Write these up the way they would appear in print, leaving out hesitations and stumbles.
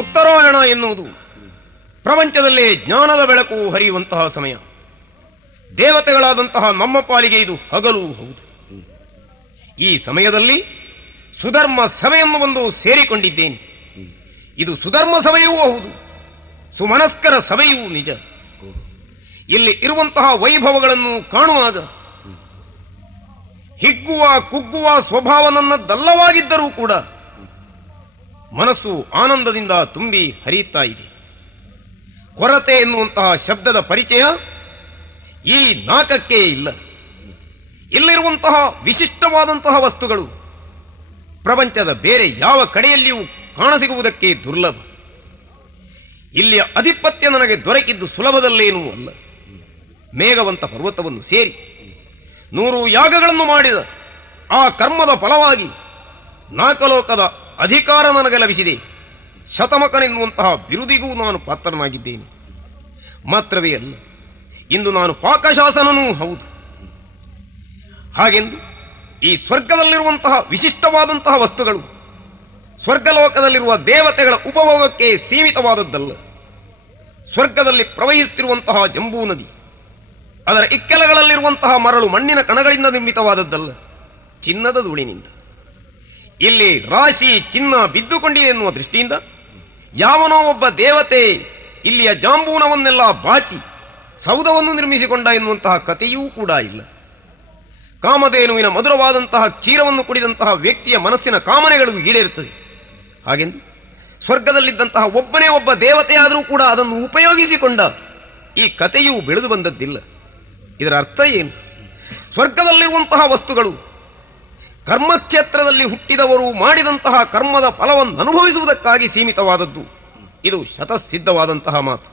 ಉತ್ತರಾಯಣ ಎನ್ನುವುದು ಪ್ರಪಂಚದಲ್ಲೇ ಜ್ಞಾನದ ಬೆಳಕು ಹರಿಯುವಂತಹ ಸಮಯ. ದೇವತೆಗಳಾದಂತಹ ನಮ್ಮ ಪಾಲಿಗೆ ಇದು ಹಗಲು ಹೌದು. ಈ ಸಮಯದಲ್ಲಿ ಸುಧರ್ಮ ಸಭೆಯನ್ನು ಒಂದು ಸೇರಿಕೊಂಡಿದ್ದೇನೆ. ಇದು ಸುಧರ್ಮ ಸಭೆಯೂ ಹೌದು, ಸುಮನಸ್ಕರ ಸಭೆಯೂ ನಿಜ. ಇಲ್ಲಿ ಇರುವಂತಹ ವೈಭವಗಳನ್ನು ಕಾಣುವಾಗ ಹಿಗ್ಗುವ ಕುಗ್ಗುವ ಸ್ವಭಾವ ನನ್ನದಲ್ಲವಾಗಿದ್ದರೂ ಕೂಡ ಮನಸ್ಸು ಆನಂದದಿಂದ ತುಂಬಿ ಹರಿಯುತ್ತಾ ಇದೆ. ಕೊರತೆ ಎನ್ನುವಂತಹ ಶಬ್ದದ ಪರಿಚಯ ಈ ನಾಕಕ್ಕೆ ಇಲ್ಲ. ಇಲ್ಲಿರುವಂತಹ ವಿಶಿಷ್ಟವಾದಂತಹ ವಸ್ತುಗಳು ಪ್ರಪಂಚದ ಬೇರೆ ಯಾವ ಕಡೆಯಲ್ಲಿಯೂ ಕಾಣಸಿಗುವುದಕ್ಕೆ ದುರ್ಲಭ. ಇಲ್ಲಿಯ ಅಧಿಪತ್ಯ ನನಗೆ ದೊರಕಿದ್ದು ಸುಲಭದಲ್ಲೇನೂ ಅಲ್ಲ. ಮೇಘವಂತ ಪರ್ವತವನ್ನು ಸೇರಿ 100 ಯಾಗಗಳನ್ನು ಮಾಡಿದ ಆ ಕರ್ಮದ ಫಲವಾಗಿ ನಾಕಲೋಕದ ಅಧಿಕಾರ ನನಗೆ ಲಭಿಸಿದೆ. ಶತಮಕನೆನ್ನುವಂತಹ ಬಿರುದಿಗೂ ನಾನು ಪಾತ್ರನಾಗಿದ್ದೇನೆ. ಮಾತ್ರವೇ ಅಲ್ಲ, ಇಂದು ನಾನು ಪಾಕಶಾಸನನೂ ಹೌದು. ಹಾಗೆಂದು ಈ ಸ್ವರ್ಗದಲ್ಲಿರುವಂತಹ ವಿಶಿಷ್ಟವಾದಂತಹ ವಸ್ತುಗಳು ಸ್ವರ್ಗಲೋಕದಲ್ಲಿರುವ ದೇವತೆಗಳ ಉಪಭೋಗಕ್ಕೆ ಸೀಮಿತವಾದದ್ದಲ್ಲ. ಸ್ವರ್ಗದಲ್ಲಿ ಪ್ರವಹಿಸುತ್ತಿರುವಂತಹ ಜಂಬೂ ನದಿ, ಅದರ ಇಕ್ಕೆಲಗಳಲ್ಲಿರುವಂತಹ ಮರಳು ಮಣ್ಣಿನ ಕಣಗಳಿಂದ ನಿರ್ಮಿತವಾದದ್ದಲ್ಲ, ಚಿನ್ನದ ಧೂಳಿನಿಂದ. ಇಲ್ಲಿ ರಾಶಿ ಚಿನ್ನ ಬಿದ್ದುಕೊಂಡಿದೆ ಎನ್ನುವ ದೃಷ್ಟಿಯಿಂದ ಯಾವನೋ ಒಬ್ಬ ದೇವತೆ ಇಲ್ಲಿಯ ಜಾಂಬೂನವನ್ನೆಲ್ಲ ಬಾಚಿ ಸೌಧವನ್ನು ನಿರ್ಮಿಸಿಕೊಂಡ ಎನ್ನುವಂತಹ ಕಥೆಯೂ ಕೂಡ ಇಲ್ಲ. ಕಾಮಧೇನುವಿನ ಮಧುರವಾದಂತಹ ಕ್ಷೀರವನ್ನು ಕುಡಿದಂತಹ ವ್ಯಕ್ತಿಯ ಮನಸ್ಸಿನ ಕಾಮನೆಗಳು ಈಡೇರುತ್ತದೆ. ಹಾಗೆಂದು ಸ್ವರ್ಗದಲ್ಲಿದ್ದಂತಹ ಒಬ್ಬನೇ ಒಬ್ಬ ದೇವತೆಯಾದರೂ ಕೂಡ ಅದನ್ನು ಉಪಯೋಗಿಸಿಕೊಂಡ ಈ ಕಥೆಯೂ ಬೆಳೆದು ಬಂದದ್ದಿಲ್ಲ. ಇದರ ಅರ್ಥ ಏನು? ಸ್ವರ್ಗದಲ್ಲಿರುವಂತಹ ವಸ್ತುಗಳು ಕರ್ಮಕ್ಷೇತ್ರದಲ್ಲಿ ಹುಟ್ಟಿದವರು ಮಾಡಿದಂತಹ ಕರ್ಮದ ಫಲವನ್ನು ಅನುಭವಿಸುವುದಕ್ಕಾಗಿ ಸೀಮಿತವಾದದ್ದು. ಇದು ಶತಸಿದ್ಧವಾದಂತಹ ಮಾತು.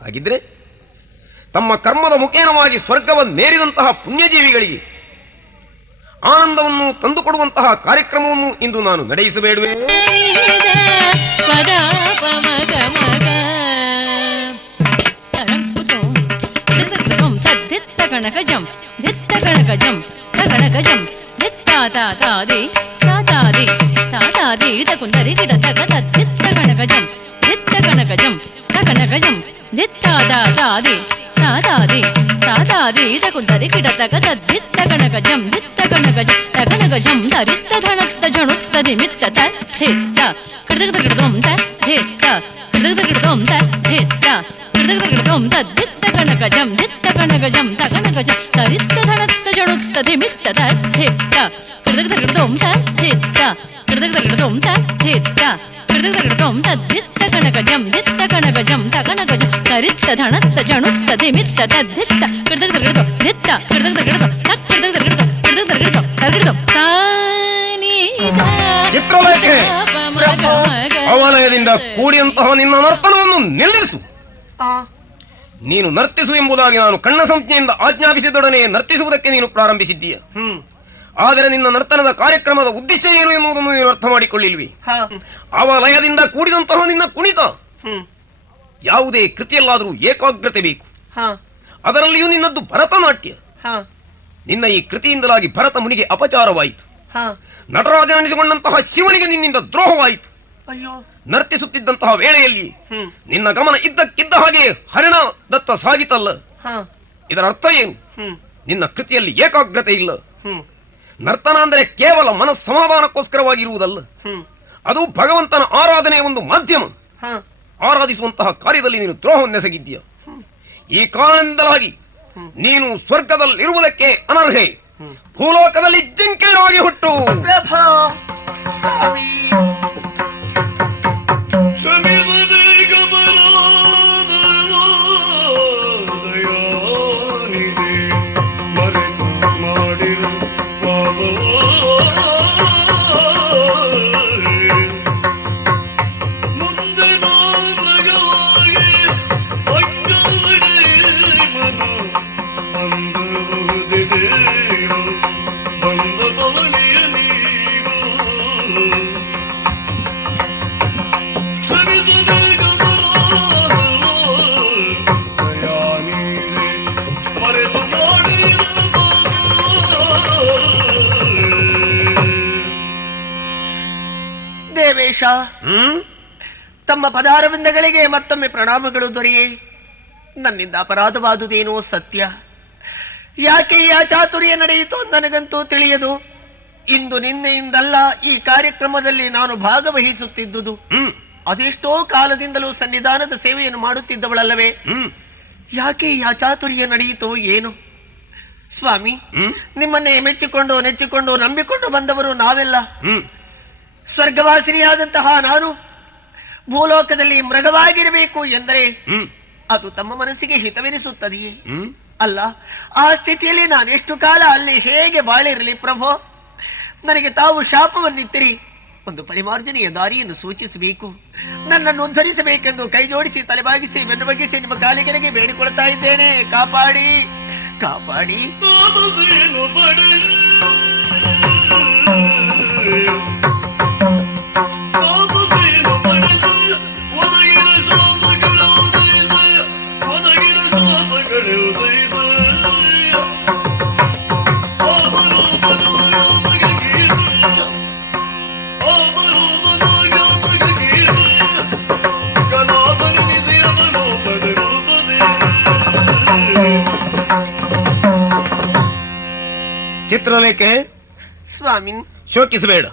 ಹಾಗಿದ್ರೆ ತಮ್ಮ ಕರ್ಮದ ಮುಖೇನವಾಗಿ ಸ್ವರ್ಗವನ್ನೇರಿದಂತಹ ಪುಣ್ಯಜೀವಿಗಳಿಗೆ ಆನಂದವನ್ನು ತಂದುಕೊಡುವಂತಹ ಕಾರ್ಯಕ್ರಮವನ್ನು ಇಂದು ನಾನು ನಡೆಸಬೇಡುವೆ. ಕುಂದರಿ ಕಿಡತಗ ತದ್ದಿತ್ತ ಗಣಗಜಂ ದಿತ್ತ ಗಣಗಜ ತಗಣಗಜಂ ಧರಿತ್ತ ಧಣತ್ತ ಜಣುತ್ತ ದಿಮಿತ್ತ ತದ್ದಿತ್ತ ಕೃತಗೃತಂ ತದ್ದಿತ್ತ ಕೃತಗೃತಂ ತದ್ದಿತ್ತ ಕೃತಗೃತಂ ತದ್ದಿತ್ತ ಗಣಗಜಂ ದಿತ್ತ ಗಣಗಜಂ ತಗಣಗಜ ಧರಿತ್ತ ಧಣತ್ತ ಜಣುತ್ತ ದಿಮಿತ್ತ ತದ್ದಿತ್ತ ಕೃತಗೃತಂ ತದ್ದಿತ್ತ ಕೃತಗೃತಂ ತದ್ದಿತ್ತ ಕೃತಗೃತಂ ತದ್ದಿತ್ತ ಗಣಗಜಂ ದಿತ್ತ ಗಣಗಜಂ ತಗಣಗಜ ಧರಿತ್ತ ಧಣತ್ತ ಜಣುತ್ತ ದಿಮಿತ್ತ ತದ್ದಿತ್ತ ಕೃತಗೃತಂ ದಿತ್ತ ಕೃತಗೃತಂ ತಕ್ಕೃತಗೃತಂ ಕೃತಗೃತಂ ತಗೃತಂ ಸಾನಿಧ ಚಿತ್ರಲೇಖೆ ಅವಲಯದಿಂದ ಕೂಡಿದಂತಹ ನಿನ್ನ ನರ್ತನವನ್ನು ನಿಲ್ಲಿಸು. ನೀನು ನರ್ತಿಸು ಎಂಬುದಾಗಿ ನಾನು ಕಣ್ಣ ಸಂಜ್ಞೆಯಿಂದ ಆಜ್ಞಾಪಿಸಿದೊಡನೆ ನರ್ತಿಸುವುದಕ್ಕೆ ನೀನು ಪ್ರಾರಂಭಿಸಿದ್ದೀಯ. ಆದರೆ ನಿನ್ನ ನರ್ತನದ ಕಾರ್ಯಕ್ರಮದ ಉದ್ದೇಶ ಏನು ಎನ್ನುವುದನ್ನು ನೀನು ಅರ್ಥ ಮಾಡಿಕೊಳ್ಳಿಲ್ವಿ. ಅವಲಯದಿಂದ ಕೂಡಿದಂತಹ ನಿನ್ನ ಕುಣಿತ ಯಾವುದೇ ಕೃತಿಯಲ್ಲಾದರೂ ಏಕಾಗ್ರತೆ ಬೇಕು. ಅದರಲ್ಲಿಯೂ ನಿನ್ನದ್ದು ಭರತನಾಟ್ಯ. ನಿನ್ನ ಈ ಕೃತಿಯಿಂದಲಾಗಿ ಭರತ ಮುನಿಗೆ ಅಪಚಾರವಾಯಿತು. ಹಾ. ನಟರಾಜನೆನಿಸಿಕೊಂಡಂತಹ ಶಿವನಿಗೆ ನಿನ್ನಿಂದ ದ್ರೋಹವಾಯಿತು. ಅಯ್ಯೋ. ನರ್ತಿಸುತ್ತಿದ್ದಂತಹ ವೇಳೆಯಲ್ಲಿ ಹ್ಮ್. ನಿನ್ನ ಗಮನ ಇದ್ದಕ್ಕಿದ್ದ ಹಾಗೆ ಹರಿಣದತ್ತ ಸಾಗಿತಲ್ಲ. ಹಾ. ಇದರ ಅರ್ಥ ಏನು? ಹ್ಮ್. ನಿನ್ನ ಕೃತಿಯಲ್ಲಿ ಏಕಾಗ್ರತೆ ಇಲ್ಲ. ಹ್ಮ್. ನರ್ತನ ಅಂದರೆ ಕೇವಲ ಮನಸ್ಸಮಾಧಾನಕ್ಕೋಸ್ಕರವಾಗಿರುವುದಲ್ಲ, ಹ್ಮ್. ಅದು ಭಗವಂತನ ಆರಾಧನೆಯ ಒಂದು ಮಾಧ್ಯಮ. ಹಾ. ಆರಾಧಿಸುವಂತಹ ಕಾರ್ಯದಲ್ಲಿ ನೀನು ದ್ರೋಹವನ್ನೆಸಗಿದ್ದೀಯ. ಈ ಕಾರಣದಿಂದಲಾಗಿ ನೀನು ಸ್ವರ್ಗದಲ್ಲಿರುವುದಕ್ಕೆ ಅನರ್ಹೆ. ಭೂಲೋಕದಲ್ಲಿ ಜಿಂಕೆಯಾಗಿ ಹುಟ್ಟು. ಪ್ರಭಾ ಸ್ವಾಮಿ. ದೇವೇಶ, ತಮ್ಮ ಪದಾರವಿಂದಗಳಿಗೆ ಮತ್ತೊಮ್ಮೆ ಪ್ರಣಾಮಗಳು ದೊರೆಯೇ. ನನ್ನಿಂದ ಅಪರಾಧವಾದುದೇನೋ ಸತ್ಯ. ಯಾಕೆ ಈ ಅಚಾತುರ್ಯ ನಡೆಯಿತು ನನಗಂತೂ ತಿಳಿಯದು. ಇಂದು ನಿನ್ನೆಯಿಂದಲ್ಲ ಈ ಕಾರ್ಯಕ್ರಮದಲ್ಲಿ ನಾನು ಭಾಗವಹಿಸುತ್ತಿದ್ದುದು. ಅದೆಷ್ಟೋ ಕಾಲದಿಂದಲೂ ಸನ್ನಿಧಾನದ ಸೇವೆಯನ್ನು ಮಾಡುತ್ತಿದ್ದವಳಲ್ಲವೇ. ಯಾಕೆ ಈ ಅಚಾತುರ್ಯ ನಡೆಯಿತು ಏನು? ಸ್ವಾಮಿ, ನಿಮ್ಮನ್ನೇ ಮೆಚ್ಚಿಕೊಂಡು ನೆಚ್ಚಿಕೊಂಡು ನಂಬಿಕೊಂಡು ಬಂದವರು ನಾವೆಲ್ಲ. ಸ್ವರ್ಗವಾಸಿನಿಯಾದಂತಹ ನಾನು ಭೂಲೋಕದಲ್ಲಿ ಮೃಗವಾಗಿರಬೇಕು ಎಂದರೆ ಅದು ತಮ್ಮ ಮನಸ್ಸಿಗೆ ಹಿತವೆನಿಸುತ್ತದೆಯೇ? ಅಲ್ಲ, ಆ ಸ್ಥಿತಿಯಲ್ಲಿ ನಾನು ಎಷ್ಟು ಕಾಲ ಅಲ್ಲಿ ಹೇಗೆ ಬಾಳಿರಲಿ ಪ್ರಭೋ? ನನಗೆ ತಾವು ಶಾಪವನ್ನಿತ್ತಿರಿ, ಒಂದು ಪರಿಮಾರ್ಜನೆಯ ದಾರಿಯನ್ನು ಸೂಚಿಸಬೇಕು, ನನ್ನನ್ನು ಉದ್ಧರಿಸಬೇಕೆಂದು ಕೈ ಜೋಡಿಸಿ ತಲೆಬಾಗಿಸಿ ಬೆನ್ನು ಬಗ್ಗಿಸಿ ನಿಮ್ಮ ಕಾಲಿಗೆರೆಗೆ ಬೇಡಿಕೊಳ್ತಾ ಇದ್ದೇನೆ. ಕಾಪಾಡಿ ಕಾಪಾಡಿ. ಚಿತ್ರಲೇಖೆ, ಸ್ವಾಮಿ ಶೋಕಿಸಬೇಡ.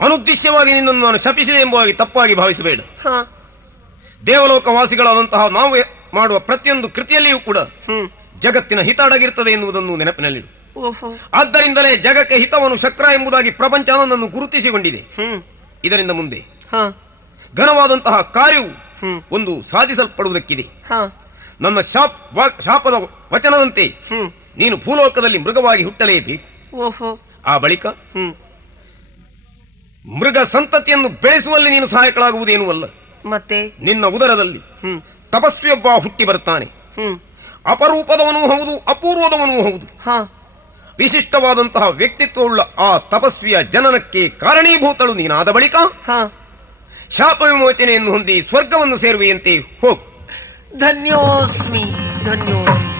ಅನುದ್ದೇಶವಾಗಿ ನಿನ್ನನ್ನು ನಾನು ಶಪಿಸಿದೆ ಎಂಬುದಾಗಿ ತಪ್ಪಾಗಿ ಭಾವಿಸಬೇಡ. ದೇವಲೋಕ ವಾಸಿಗಳಾದಂತಹ ನಾವು ಮಾಡುವ ಪ್ರತಿಯೊಂದು ಕೃತಿಯಲ್ಲಿಯೂ ಕೂಡ ಜಗತ್ತಿನ ಹಿತ ಅಡಗಿರುತ್ತದೆ ಎನ್ನುವುದನ್ನು ನೆನಪಿನಲ್ಲಿಡು. ಆದ್ದರಿಂದಲೇ ಜಗಕ್ಕೆ ಹಿತವನ್ನು ಶಕ್ರ ಎಂಬುದಾಗಿ ಪ್ರಪಂಚ ನನ್ನನ್ನು ಗುರುತಿಸಿಕೊಂಡಿದೆ. ಇದರಿಂದ ಮುಂದೆ ಘನವಾದಂತಹ ಕಾರ್ಯವು ಒಂದು ಸಾಧಿಸಲ್ಪಡುವುದಕ್ಕಿದೆ. ನನ್ನ ಶಾಪದ ವಚನದಂತೆ ನೀನು ಭೂಲೋಕದಲ್ಲಿ ಮೃಗವಾಗಿ ಹುಟ್ಟಲೇಬೇಕು. ಆ ಬಳಿಕ ಮೃಗ ಸಂತತಿಯನ್ನು ಬೆಳೆಸುವಲ್ಲಿ ನೀನು ಸಹಾಯಕಳಾಗುವುದೇನೂ ಅಲ್ಲ. ಮತ್ತೆ ನಿನ್ನ ಉದರದಲ್ಲಿ ತಪಸ್ವಿಯೊಬ್ಬ ಹುಟ್ಟಿ ಬರ್ತಾನೆ. ಅಪರೂಪದವನೂ ಹೌದು, ಅಪೂರ್ವದವನೂ ಹೌದು. ವಿಶಿಷ್ಟವಾದಂತಹ ವ್ಯಕ್ತಿತ್ವವುಳ್ಳ ಆ ತಪಸ್ವಿಯ ಜನನಕ್ಕೆ ಕಾರಣೀಭೂತಳು ನೀನಾದ ಬಳಿಕ ಶಾಪ ವಿಮೋಚನೆಯನ್ನು ಹೊಂದಿ ಸ್ವರ್ಗವನ್ನು ಸೇರುವೆಯಂತೆ ಹೋಗು. ಧನ್ಯೋಸ್ಮಿ ಧನ್ಯೋಸ್ಮಿ.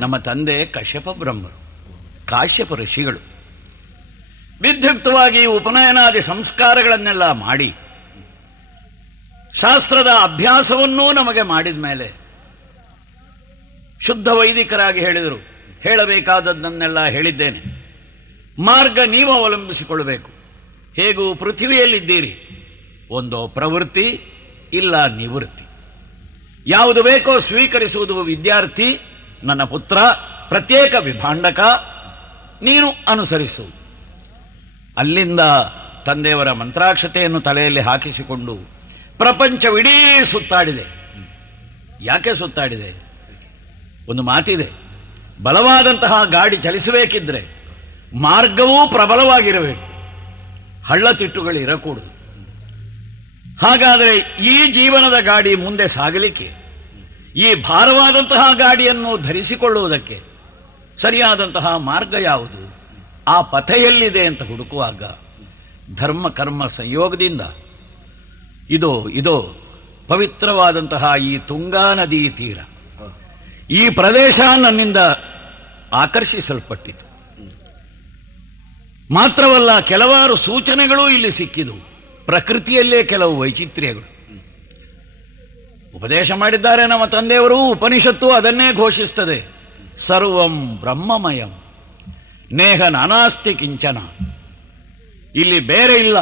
ನಮ್ಮ ತಂದೆ ಕಶ್ಯಪ ಬ್ರಹ್ಮರು, ಕಾಶ್ಯಪ ಋಷಿಗಳು ವಿದ್ಯುಕ್ತವಾಗಿ ಉಪನಯನಾದಿ ಸಂಸ್ಕಾರಗಳನ್ನೆಲ್ಲ ಮಾಡಿ ಶಾಸ್ತ್ರದ ಅಭ್ಯಾಸವನ್ನೂ ನಮಗೆ ಮಾಡಿದ ಮೇಲೆ ಶುದ್ಧ ವೈದಿಕರಾಗಿ ಹೇಳಿದರು, ಹೇಳಬೇಕಾದದ್ದನ್ನೆಲ್ಲ ಹೇಳಿದ್ದೇನೆ, ಮಾರ್ಗ ನೀವು ಅವಲಂಬಿಸಿಕೊಳ್ಳಬೇಕು. ಹೇಗೂ ಪೃಥ್ವಿಯಲ್ಲಿದ್ದೀರಿ, ಒಂದೋ ಪ್ರವೃತ್ತಿ ಇಲ್ಲ ನಿವೃತ್ತಿ, ಯಾವುದು ಬೇಕೋ ಸ್ವೀಕರಿಸುವುದು ವಿದ್ಯಾರ್ಥಿ. ನನ್ನ ಪುತ್ರ ಪ್ರತ್ಯೇಕ ವಿಭಾಂಡಕ, ನೀನು ಅನುಸರಿಸು. ಅಲ್ಲಿಂದ ತಂದೆಯವರ ಮಂತ್ರಾಕ್ಷತೆಯನ್ನು ತಲೆಯಲ್ಲಿ ಹಾಕಿಸಿಕೊಂಡು ಪ್ರಪಂಚವಿಡೀ ಸುತ್ತಾಡಿದೆ. ಯಾಕೆ ಸುತ್ತಾಡಿದೆ? ಒಂದು ಮಾತಿದೆ, ಬಲವಾದಂತಹ ಗಾಡಿ ಚಲಿಸಬೇಕಿದ್ರೆ ಮಾರ್ಗವೂ ಪ್ರಬಲವಾಗಿರಬೇಕು, ಹಳ್ಳತಿಟ್ಟುಗಳು ಇರಕೂಡದು. ಹಾಗಾದರೆ ಈ ಜೀವನದ ಗಾಡಿ ಮುಂದೆ ಸಾಗಲಿಕ್ಕೆ ಈ ಭಾರವಾದಂತಹ ಗಾಡಿಯನ್ನು ಧರಿಸಿಕೊಳ್ಳುವುದಕ್ಕೆ ಸರಿಯಾದಂತಹ ಮಾರ್ಗ ಯಾವುದು, ಆ ಪಥ ಎಲ್ಲಿದೆ ಅಂತ ಹುಡುಕುವಾಗ ಧರ್ಮ ಕರ್ಮ ಸಂಯೋಗದಿಂದ ಇದೋ ಪವಿತ್ರವಾದಂತಹ ಈ ತುಂಗಾ ನದಿ ತೀರ, ಈ ಪ್ರದೇಶ ನನ್ನಿಂದ ಆಕರ್ಷಿಸಲ್ಪಟ್ಟಿತು. ಮಾತ್ರವಲ್ಲ, ಕೆಲವಾರು ಸೂಚನೆಗಳು ಇಲ್ಲಿ ಸಿಕ್ಕಿದವು. ಪ್ರಕೃತಿಯಲ್ಲೇ ಕೆಲವು ವೈಚಿತ್ರ್ಯಗಳು. ಉಪದೇಶ ಮಾಡಿದ್ದಾರೆ ನಮ್ಮ ತಂದೆಯವರು. ಉಪನಿಷತ್ತು ಅದನ್ನೇ ಘೋಷಿಸ್ತದೆ, ಸರ್ವಂ ಬ್ರಹ್ಮಮಯಂ ನೇಹ ನಾನಾಸ್ತಿ ಕಿಂಚನ. ಇಲ್ಲಿ ಬೇರೆ ಇಲ್ಲ,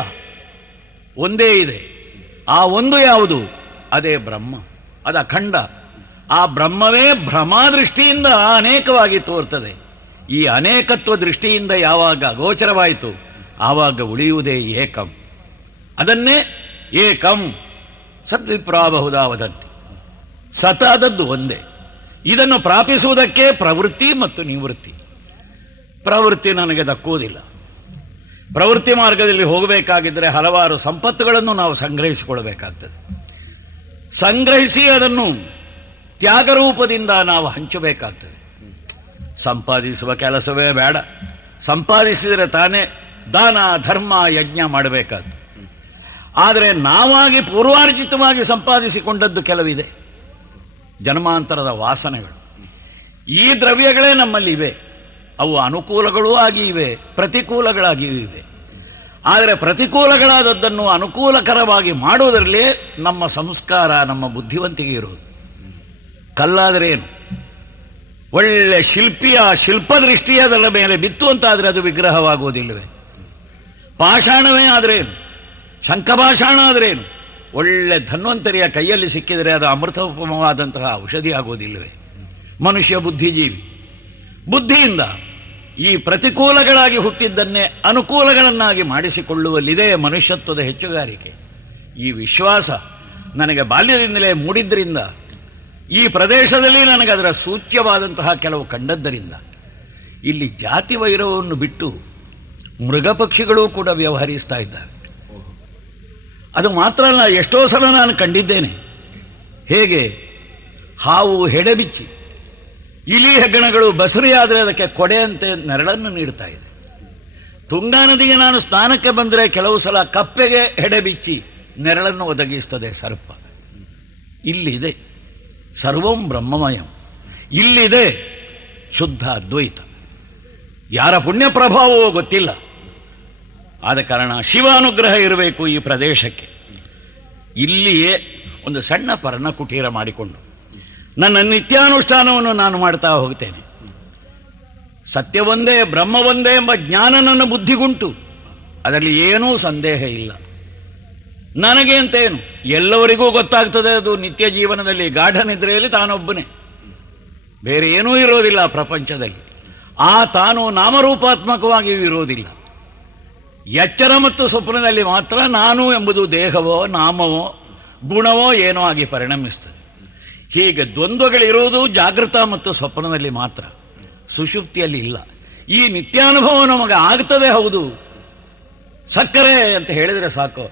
ಒಂದೇ ಇದೆ. ಆ ಒಂದು ಯಾವುದು? ಅದೇ ಬ್ರಹ್ಮ, ಅದು ಅಖಂಡ. ಆ ಬ್ರಹ್ಮವೇ ಭ್ರಮಾದೃಷ್ಟಿಯಿಂದ ಅನೇಕವಾಗಿ ತೋರ್ತದೆ. ಈ ಅನೇಕತ್ವ ದೃಷ್ಟಿಯಿಂದ ಯಾವಾಗ ಗೋಚರವಾಯಿತು ಆವಾಗ ಉಳಿಯುವುದೇ ಏಕಂ. ಅದನ್ನೇ ಏಕಂ ಸದ್ವಿಪ್ರಾಬಹುದಾ ವದಂತಿ. ಸತಾದದ್ದು ಒಂದೇ. ಇದನ್ನು ಪ್ರಾಪಿಸುವುದಕ್ಕೆ ಪ್ರವೃತ್ತಿ ಮತ್ತು ನಿವೃತ್ತಿ. ಪ್ರವೃತ್ತಿ ನನಗೆ ದಕ್ಕುವುದಿಲ್ಲ. ಪ್ರವೃತ್ತಿ ಮಾರ್ಗದಲ್ಲಿ ಹೋಗಬೇಕಾಗಿದ್ದರೆ ಹಲವಾರು ಸಂಪತ್ತುಗಳನ್ನು ನಾವು ಸಂಗ್ರಹಿಸಿಕೊಳ್ಳಬೇಕಾಗ್ತದೆ. ಸಂಗ್ರಹಿಸಿ ಅದನ್ನು ತ್ಯಾಗರೂಪದಿಂದ ನಾವು ಹಂಚಬೇಕಾಗ್ತದೆ. ಸಂಪಾದಿಸುವ ಕೆಲಸವೇ ಬೇಡ, ಸಂಪಾದಿಸಿದರೆ ತಾನೇ ದಾನ ಧರ್ಮ ಯಜ್ಞ ಮಾಡಬೇಕಾದ್ದು. ಆದರೆ ನಾವಾಗಿ ಪೂರ್ವಾರ್ಜಿತವಾಗಿ ಸಂಪಾದಿಸಿಕೊಂಡದ್ದು ಕೆಲವಿದೆ, ಜನ್ಮಾಂತರದ ವಾಸನೆಗಳು. ಈ ದ್ರವ್ಯಗಳೇ ನಮ್ಮಲ್ಲಿ ಇವೆ. ಅವು ಅನುಕೂಲಗಳೂ ಆಗಿ ಇವೆ, ಪ್ರತಿಕೂಲಗಳಾಗಿಯೂ ಇವೆ. ಆದರೆ ಪ್ರತಿಕೂಲಗಳಾದದ್ದನ್ನು ಅನುಕೂಲಕರವಾಗಿ ಮಾಡುವುದರಲ್ಲೇ ನಮ್ಮ ಸಂಸ್ಕಾರ, ನಮ್ಮ ಬುದ್ಧಿವಂತಿಕೆ ಇರುವುದು. ಕಲ್ಲಾದರೆ ಏನು? ಒಳ್ಳೆ ಶಿಲ್ಪಿಯ ಶಿಲ್ಪದೃಷ್ಟಿ ಅದರ ಮೇಲೆ ಬಿತ್ತು ಅಂತಾದರೆ ಅದು ವಿಗ್ರಹವಾಗುವುದಿಲ್ಲವೇ? ಪಾಷಾಣವೇ ಆದರೇನು? ಶಂಖಭಾಷಾಣ ಆದರೇನು? ಒಳ್ಳೆ ಧನ್ವಂತರಿಯ ಕೈಯಲ್ಲಿ ಸಿಕ್ಕಿದರೆ ಅದು ಅಮೃತೋಪಮವಾದಂತಹ ಔಷಧಿ ಆಗುವುದಿಲ್ಲವೇ? ಮನುಷ್ಯ ಬುದ್ಧಿಜೀವಿ. ಬುದ್ಧಿಯಿಂದ ಈ ಪ್ರತಿಕೂಲಗಳಾಗಿ ಹುಟ್ಟಿದ್ದನ್ನೇ ಅನುಕೂಲಗಳನ್ನಾಗಿ ಮಾಡಿಸಿಕೊಳ್ಳುವಲ್ಲಿದೆ ಮನುಷ್ಯತ್ವದ ಹೆಚ್ಚುಗಾರಿಕೆ. ಈ ವಿಶ್ವಾಸ ನನಗೆ ಬಾಲ್ಯದಿಂದಲೇ ಮೂಡಿದ್ದರಿಂದ, ಈ ಪ್ರದೇಶದಲ್ಲಿ ನನಗೆ ಅದರ ಸೂಚ್ಯವಾದಂತಹ ಕೆಲವು ಕಂಡದ್ದರಿಂದ, ಇಲ್ಲಿ ಜಾತಿ ವೈರವನ್ನು ಬಿಟ್ಟು ಮೃಗ ಪಕ್ಷಿಗಳೂ ಕೂಡ ವ್ಯವಹರಿಸ್ತಾ ಇದ್ದಾರೆ. ಅದು ಮಾತ್ರ ಅಲ್ಲ, ಎಷ್ಟೋ ಸಲ ನಾನು ಕಂಡಿದ್ದೇನೆ. ಹೇಗೆ ಹಾವು ಹೆಡೆಬಿಚ್ಚಿ, ಇಲಿ ಹೆಗ್ಗಣಗಳು ಬಸರಿಯಾದರೆ ಅದಕ್ಕೆ ಕೊಡೆಯಂತೆ ನೆರಳನ್ನು ನೀಡ್ತಾ ಇದೆ. ತುಂಗಾ ನದಿಗೆ ನಾನು ಸ್ನಾನಕ್ಕೆ ಬಂದರೆ ಕೆಲವು ಸಲ ಕಪ್ಪೆಗೆ ಹೆಡೆಬಿಚ್ಚಿ ನೆರಳನ್ನು ಒದಗಿಸ್ತದೆ ಸರ್ಪ. ಇಲ್ಲಿದೆ ಸರ್ವಂ ಬ್ರಹ್ಮಮಯಂ, ಇಲ್ಲಿದೆ ಶುದ್ಧ ಅದ್ವೈತ. ಯಾರ ಪುಣ್ಯ ಪ್ರಭಾವವೋ ಗೊತ್ತಿಲ್ಲ. ಆದ ಕಾರಣ ಶಿವಾನುಗ್ರಹ ಇರಬೇಕು ಈ ಪ್ರದೇಶಕ್ಕೆ. ಇಲ್ಲಿಯೇ ಒಂದು ಸಣ್ಣ ಪರ್ಣಕುಟೀರ ಮಾಡಿಕೊಂಡು ನನ್ನ ನಿತ್ಯಾನುಷ್ಠಾನವನ್ನು ನಾನು ಮಾಡ್ತಾ ಹೋಗ್ತೇನೆ. ಸತ್ಯವೊಂದೇ ಬ್ರಹ್ಮವೊಂದೇ ಎಂಬ ಜ್ಞಾನ ನನ್ನ ಬುದ್ಧಿಗುಂಟು, ಅದರಲ್ಲಿ ಏನೂ ಸಂದೇಹ ಇಲ್ಲ. ನನಗೆ ಅಂತೇನು, ಎಲ್ಲವರಿಗೂ ಗೊತ್ತಾಗ್ತದೆ ಅದು ನಿತ್ಯ ಜೀವನದಲ್ಲಿ. ಗಾಢ ನಿದ್ರೆಯಲ್ಲಿ ತಾನೊಬ್ಬನೇ, ಬೇರೆ ಏನೂ ಇರೋದಿಲ್ಲ ಪ್ರಪಂಚದಲ್ಲಿ. ಆ ತಾನು ನಾಮರೂಪಾತ್ಮಕವಾಗಿಯೂ ಇರೋದಿಲ್ಲ. ಎಚ್ಚರ ಮತ್ತು ಸ್ವಪ್ನದಲ್ಲಿ ಮಾತ್ರ ನಾನು ಎಂಬುದು ದೇಹವೋ ನಾಮವೋ ಗುಣವೋ ಏನೋ ಆಗಿ ಪರಿಣಮಿಸ್ತದೆ. ಹೀಗೆ ದ್ವಂದ್ವಗಳಿರುವುದು ಜಾಗೃತ ಮತ್ತು ಸ್ವಪ್ನದಲ್ಲಿ ಮಾತ್ರ, ಸುಷುಪ್ತಿಯಲ್ಲಿ ಇಲ್ಲ. ಈ ನಿತ್ಯಾನುಭವ ನಮಗೆ ಆಗ್ತದೆ. ಹೌದು, ಸಕ್ಕರೆ ಅಂತ ಹೇಳಿದರೆ ಸಾಕು,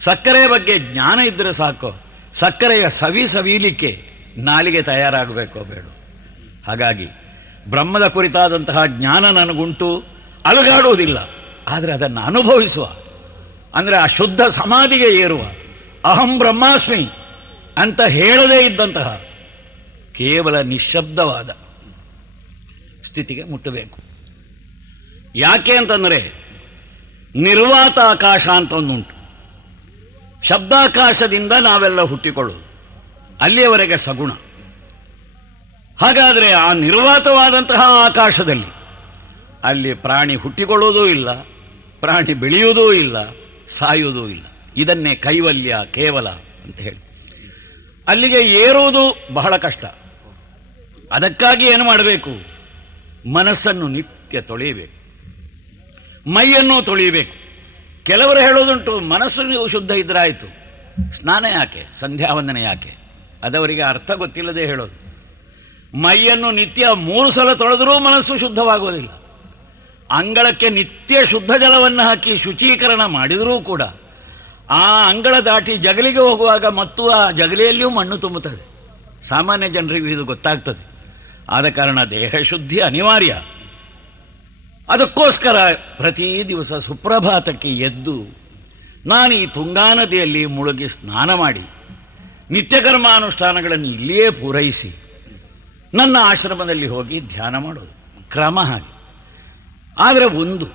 ಸಕ್ಕರೆ ಬಗ್ಗೆ ಜ್ಞಾನ ಇದ್ದರೆ ಸಾಕು. ಸಕ್ಕರೆಯ ಸವಿಲಿಕ್ಕೆ ನಾಲಿಗೆ ತಯಾರಾಗಬೇಕೋ ಬೇಡ. ಹಾಗಾಗಿ ಬ್ರಹ್ಮದ ಕುರಿತಾದಂತಹ ಜ್ಞಾನ ನನಗುಂಟು, ಅಲುಗಾಡುವುದಿಲ್ಲ. ಆದರೆ ಅದನ್ನು ಅನುಭವಿಸುವ, ಅಂದರೆ ಆ ಶುದ್ಧ ಸಮಾಧಿಗೆ ಏರುವ, ಅಹಂ ಬ್ರಹ್ಮಾಸ್ಮಿ ಅಂತ ಹೇಳದೇ ಇದ್ದಂತಹ ಕೇವಲ ನಿಶ್ಶಬ್ದವಾದ ಸ್ಥಿತಿಗೆ ಮುಟ್ಟಬೇಕು. ಯಾಕೆ ಅಂತಂದರೆ ನಿರ್ವಾತ ಆಕಾಶ ಅಂತ ಒಂದುಂಟು. ಶಬ್ದಾಕಾಶದಿಂದ ನಾವೆಲ್ಲ ಹುಟ್ಟಿಕೊಳ್ಳೋದು, ಅಲ್ಲಿಯವರೆಗೆ ಸಗುಣ. ಹಾಗಾದರೆ ಆ ನಿರ್ವಾತವಾದಂತಹ ಆಕಾಶದಲ್ಲಿ ಅಲ್ಲಿ ಪ್ರಾಣಿ ಹುಟ್ಟಿಕೊಳ್ಳುವುದೂ ಇಲ್ಲ, ಪ್ರಾಣಿ ಬೆಳೆಯುವುದೂ ಇಲ್ಲ, ಸಾಯುವುದೂ ಇಲ್ಲ. ಇದನ್ನೇ ಕೈವಲ್ಯ ಕೇವಲ ಅಂತ ಹೇಳಿ ಅಲ್ಲಿಗೆ ಏರುವುದು ಬಹಳ ಕಷ್ಟ. ಅದಕ್ಕಾಗಿ ಏನು ಮಾಡಬೇಕು? ಮನಸ್ಸನ್ನು ನಿತ್ಯ ತೊಳೆಯಬೇಕು, ಮೈಯನ್ನು ತೊಳೆಯಬೇಕು. ಕೆಲವರು ಹೇಳೋದುಂಟು, ಮನಸ್ಸು ಶುದ್ಧ ಇದ್ರಾಯಿತು, ಸ್ನಾನ ಯಾಕೆ, ಸಂಧ್ಯಾವಂದನೆ ಯಾಕೆ? ಅದವರಿಗೆ ಅರ್ಥ ಗೊತ್ತಿಲ್ಲದೆ ಹೇಳೋದು. ಮೈಯನ್ನು ನಿತ್ಯ 3 ಸಲ ತೊಳೆದರೂ ಮನಸ್ಸು ಶುದ್ಧವಾಗೋದಿಲ್ಲ. ಅಂಗಳಕ್ಕೆ ನಿತ್ಯ ಶುದ್ಧ ಜಲವನ್ನು ಹಾಕಿ ಶುಚೀಕರಣ ಮಾಡಿದರೂ ಕೂಡ ಆ ಅಂಗಳ ದಾಟಿ ಜಗಲಿಗೆ ಹೋಗುವಾಗ ಮತ್ತು ಆ ಜಗಲಿಯಲ್ಲಿಯೂ ಮಣ್ಣು ತುಂಬುತ್ತದೆ. ಸಾಮಾನ್ಯ ಜನರಿಗೂ ಇದು ಗೊತ್ತಾಗ್ತದೆ. ಆದ ಕಾರಣ ದೇಹ ಶುದ್ಧಿ ಅನಿವಾರ್ಯ. ಅದಕ್ಕೋಸ್ಕರ ಪ್ರತಿ ದಿವಸ ಸುಪ್ರಭಾತಕ್ಕೆ ಎದ್ದು ನಾನು ಈ ತುಂಗಾ ನದಿಯಲ್ಲಿ ಮುಳುಗಿ ಸ್ನಾನ ಮಾಡಿ ನಿತ್ಯಕರ್ಮಾನುಷ್ಠಾನಗಳನ್ನು ಇಲ್ಲಿಯೇ ಪೂರೈಸಿ ನನ್ನ ಆಶ್ರಮದಲ್ಲಿ ಹೋಗಿ ಧ್ಯಾನ ಮಾಡೋದು ಕ್ರಮ ಹಾಗೆ. ಆದರೆ ಒಂದು,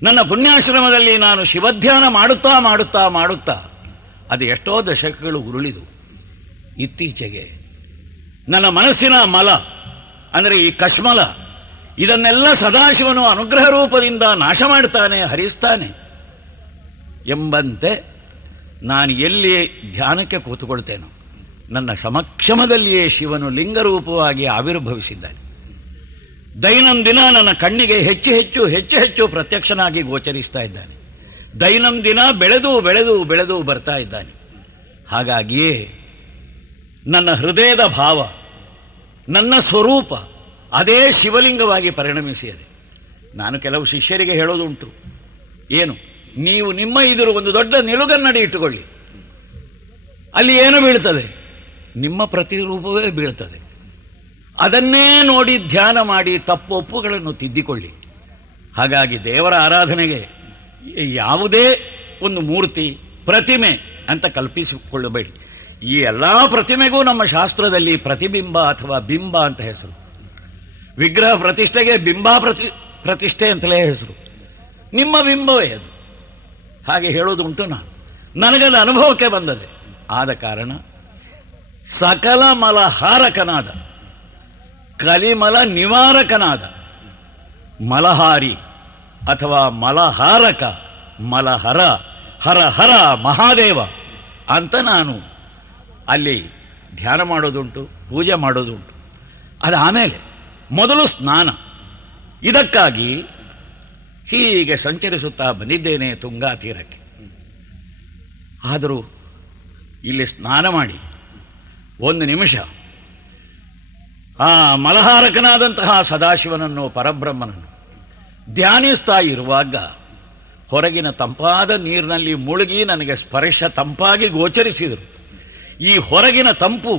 ನನ್ನ ಪುಣ್ಯಾಶ್ರಮದಲ್ಲಿ ನಾನು ಶಿವಧ್ಯಾನ ಮಾಡುತ್ತಾ ಮಾಡುತ್ತಾ ಮಾಡುತ್ತಾ ಅದು ಎಷ್ಟೋ ದಶಕಗಳು ಉರುಳಿದು ಇತ್ತೀಚೆಗೆ ನನ್ನ ಮನಸ್ಸಿನ ಮಲ ಅಂದರೆ ಈ ಕಶ್ಮಲ ಇದನ್ನೆಲ್ಲ ಸದಾಶಿವನು ಅನುಗ್ರಹ ರೂಪದಿಂದ ನಾಶ ಮಾಡ್ತಾನೆ, ಹರಿಸ್ತಾನೆ ಎಂಬಂತೆ ನಾನು ಎಲ್ಲಿ ಧ್ಯಾನಕ್ಕೆ ಕೂತುಕೊಳ್ತೇನೋ ನನ್ನ ಸಮಕ್ಷಮದಲ್ಲಿಯೇ ಶಿವನು ಲಿಂಗರೂಪವಾಗಿ ಆವಿರ್ಭವಿಸಿದ್ದಾನೆ. ದೈನಂದಿನ ನನ್ನ ಕಣ್ಣಿಗೆ ಹೆಚ್ಚು ಹೆಚ್ಚು ಹೆಚ್ಚು ಹೆಚ್ಚು ಪ್ರತ್ಯಕ್ಷನಾಗಿ ಗೋಚರಿಸ್ತಾ ಇದ್ದಾನೆ. ದೈನಂದಿನ ಬೆಳೆದು ಬೆಳೆದು ಬೆಳೆದು ಬರ್ತಾ ಇದ್ದಾನೆ. ಹಾಗಾಗಿಯೇ ನನ್ನ ಹೃದಯದ ಭಾವ, ನನ್ನ ಸ್ವರೂಪ ಅದೇ ಶಿವಲಿಂಗವಾಗಿ ಪರಿಣಮಿಸಿದೆ. ನಾನು ಕೆಲವು ಶಿಷ್ಯರಿಗೆ ಹೇಳೋದುಂಟು, ಏನು, ನೀವು ನಿಮ್ಮ ಎದುರು ಒಂದು ದೊಡ್ಡ ನಿಲುಗನ್ನಡಿ ಇಟ್ಟುಕೊಳ್ಳಿ, ಅಲ್ಲಿ ಏನು ಬೀಳ್ತದೆ, ನಿಮ್ಮ ಪ್ರತಿರೂಪವೇ ಬೀಳ್ತದೆ. ಅದನ್ನೇ ನೋಡಿ ಧ್ಯಾನ ಮಾಡಿ ತಪ್ಪೊಪ್ಪುಗಳನ್ನು ತಿದ್ದಿಕೊಳ್ಳಿ. ಹಾಗಾಗಿ ದೇವರ ಆರಾಧನೆಗೆ ಯಾವುದೇ ಒಂದು ಮೂರ್ತಿ, ಪ್ರತಿಮೆ ಅಂತ ಕಲ್ಪಿಸಿಕೊಳ್ಳಬೇಡಿ. ಈ ಎಲ್ಲ ಪ್ರತಿಮೆಗೂ ನಮ್ಮ ಶಾಸ್ತ್ರದಲ್ಲಿ ಪ್ರತಿಬಿಂಬ ಅಥವಾ ಬಿಂಬ ಅಂತ ಹೆಸರು. ವಿಗ್ರಹ ಪ್ರತಿಷ್ಠೆಗೆ ಬಿಂಬ ಪ್ರತಿಷ್ಠೆ ಅಂತಲೇ ಹೆಸರು. ನಿಮ್ಮ ಬಿಂಬವೇ ಅದು. ಹಾಗೆ ಹೇಳೋದುಂಟು. ನನಗದು ಅನುಭವಕ್ಕೆ ಬಂದದೆ. ಆದ ಕಾರಣ ಸಕಲ ಮಲಹಾರಕನಾದ, ಕಲಿಮಲ ನಿವಾರಕನಾದ ಮಲಹಾರಿ ಅಥವಾ ಮಲಹಾರಕ, ಮಲಹರ, ಹರ ಹರ ಮಹಾದೇವ ಅಂತ ನಾನು ಅಲ್ಲಿ ಧ್ಯಾನ ಮಾಡೋದುಂಟು, ಪೂಜೆ ಮಾಡೋದುಂಟು. ಅದು ಆಮೇಲೆ ಮೊದಲು ಸ್ನಾನ. ಇದಕ್ಕಾಗಿ ಹೀಗೆ ಸಂಚರಿಸುತ್ತಾ ಬಂದಿದ್ದೇನೆ ತುಂಗಾ ತೀರಕ್ಕೆ. ಆದರೂ ಇಲ್ಲಿ ಸ್ನಾನ ಮಾಡಿ ಒಂದು ನಿಮಿಷ ಆ ಮಲಹಾರಕನಾದಂತಹ ಸದಾಶಿವನನ್ನು, ಪರಬ್ರಹ್ಮನನ್ನು ಧ್ಯಾನಿಸ್ತಾ ಇರುವಾಗ ಹೊರಗಿನ ತಂಪಾದ ನೀರಿನಲ್ಲಿ ಮುಳುಗಿ ನನಗೆ ಸ್ಪರ್ಶ ತಂಪಾಗಿ ಗೋಚರಿಸಿದರು. ಈ ಹೊರಗಿನ ತಂಪು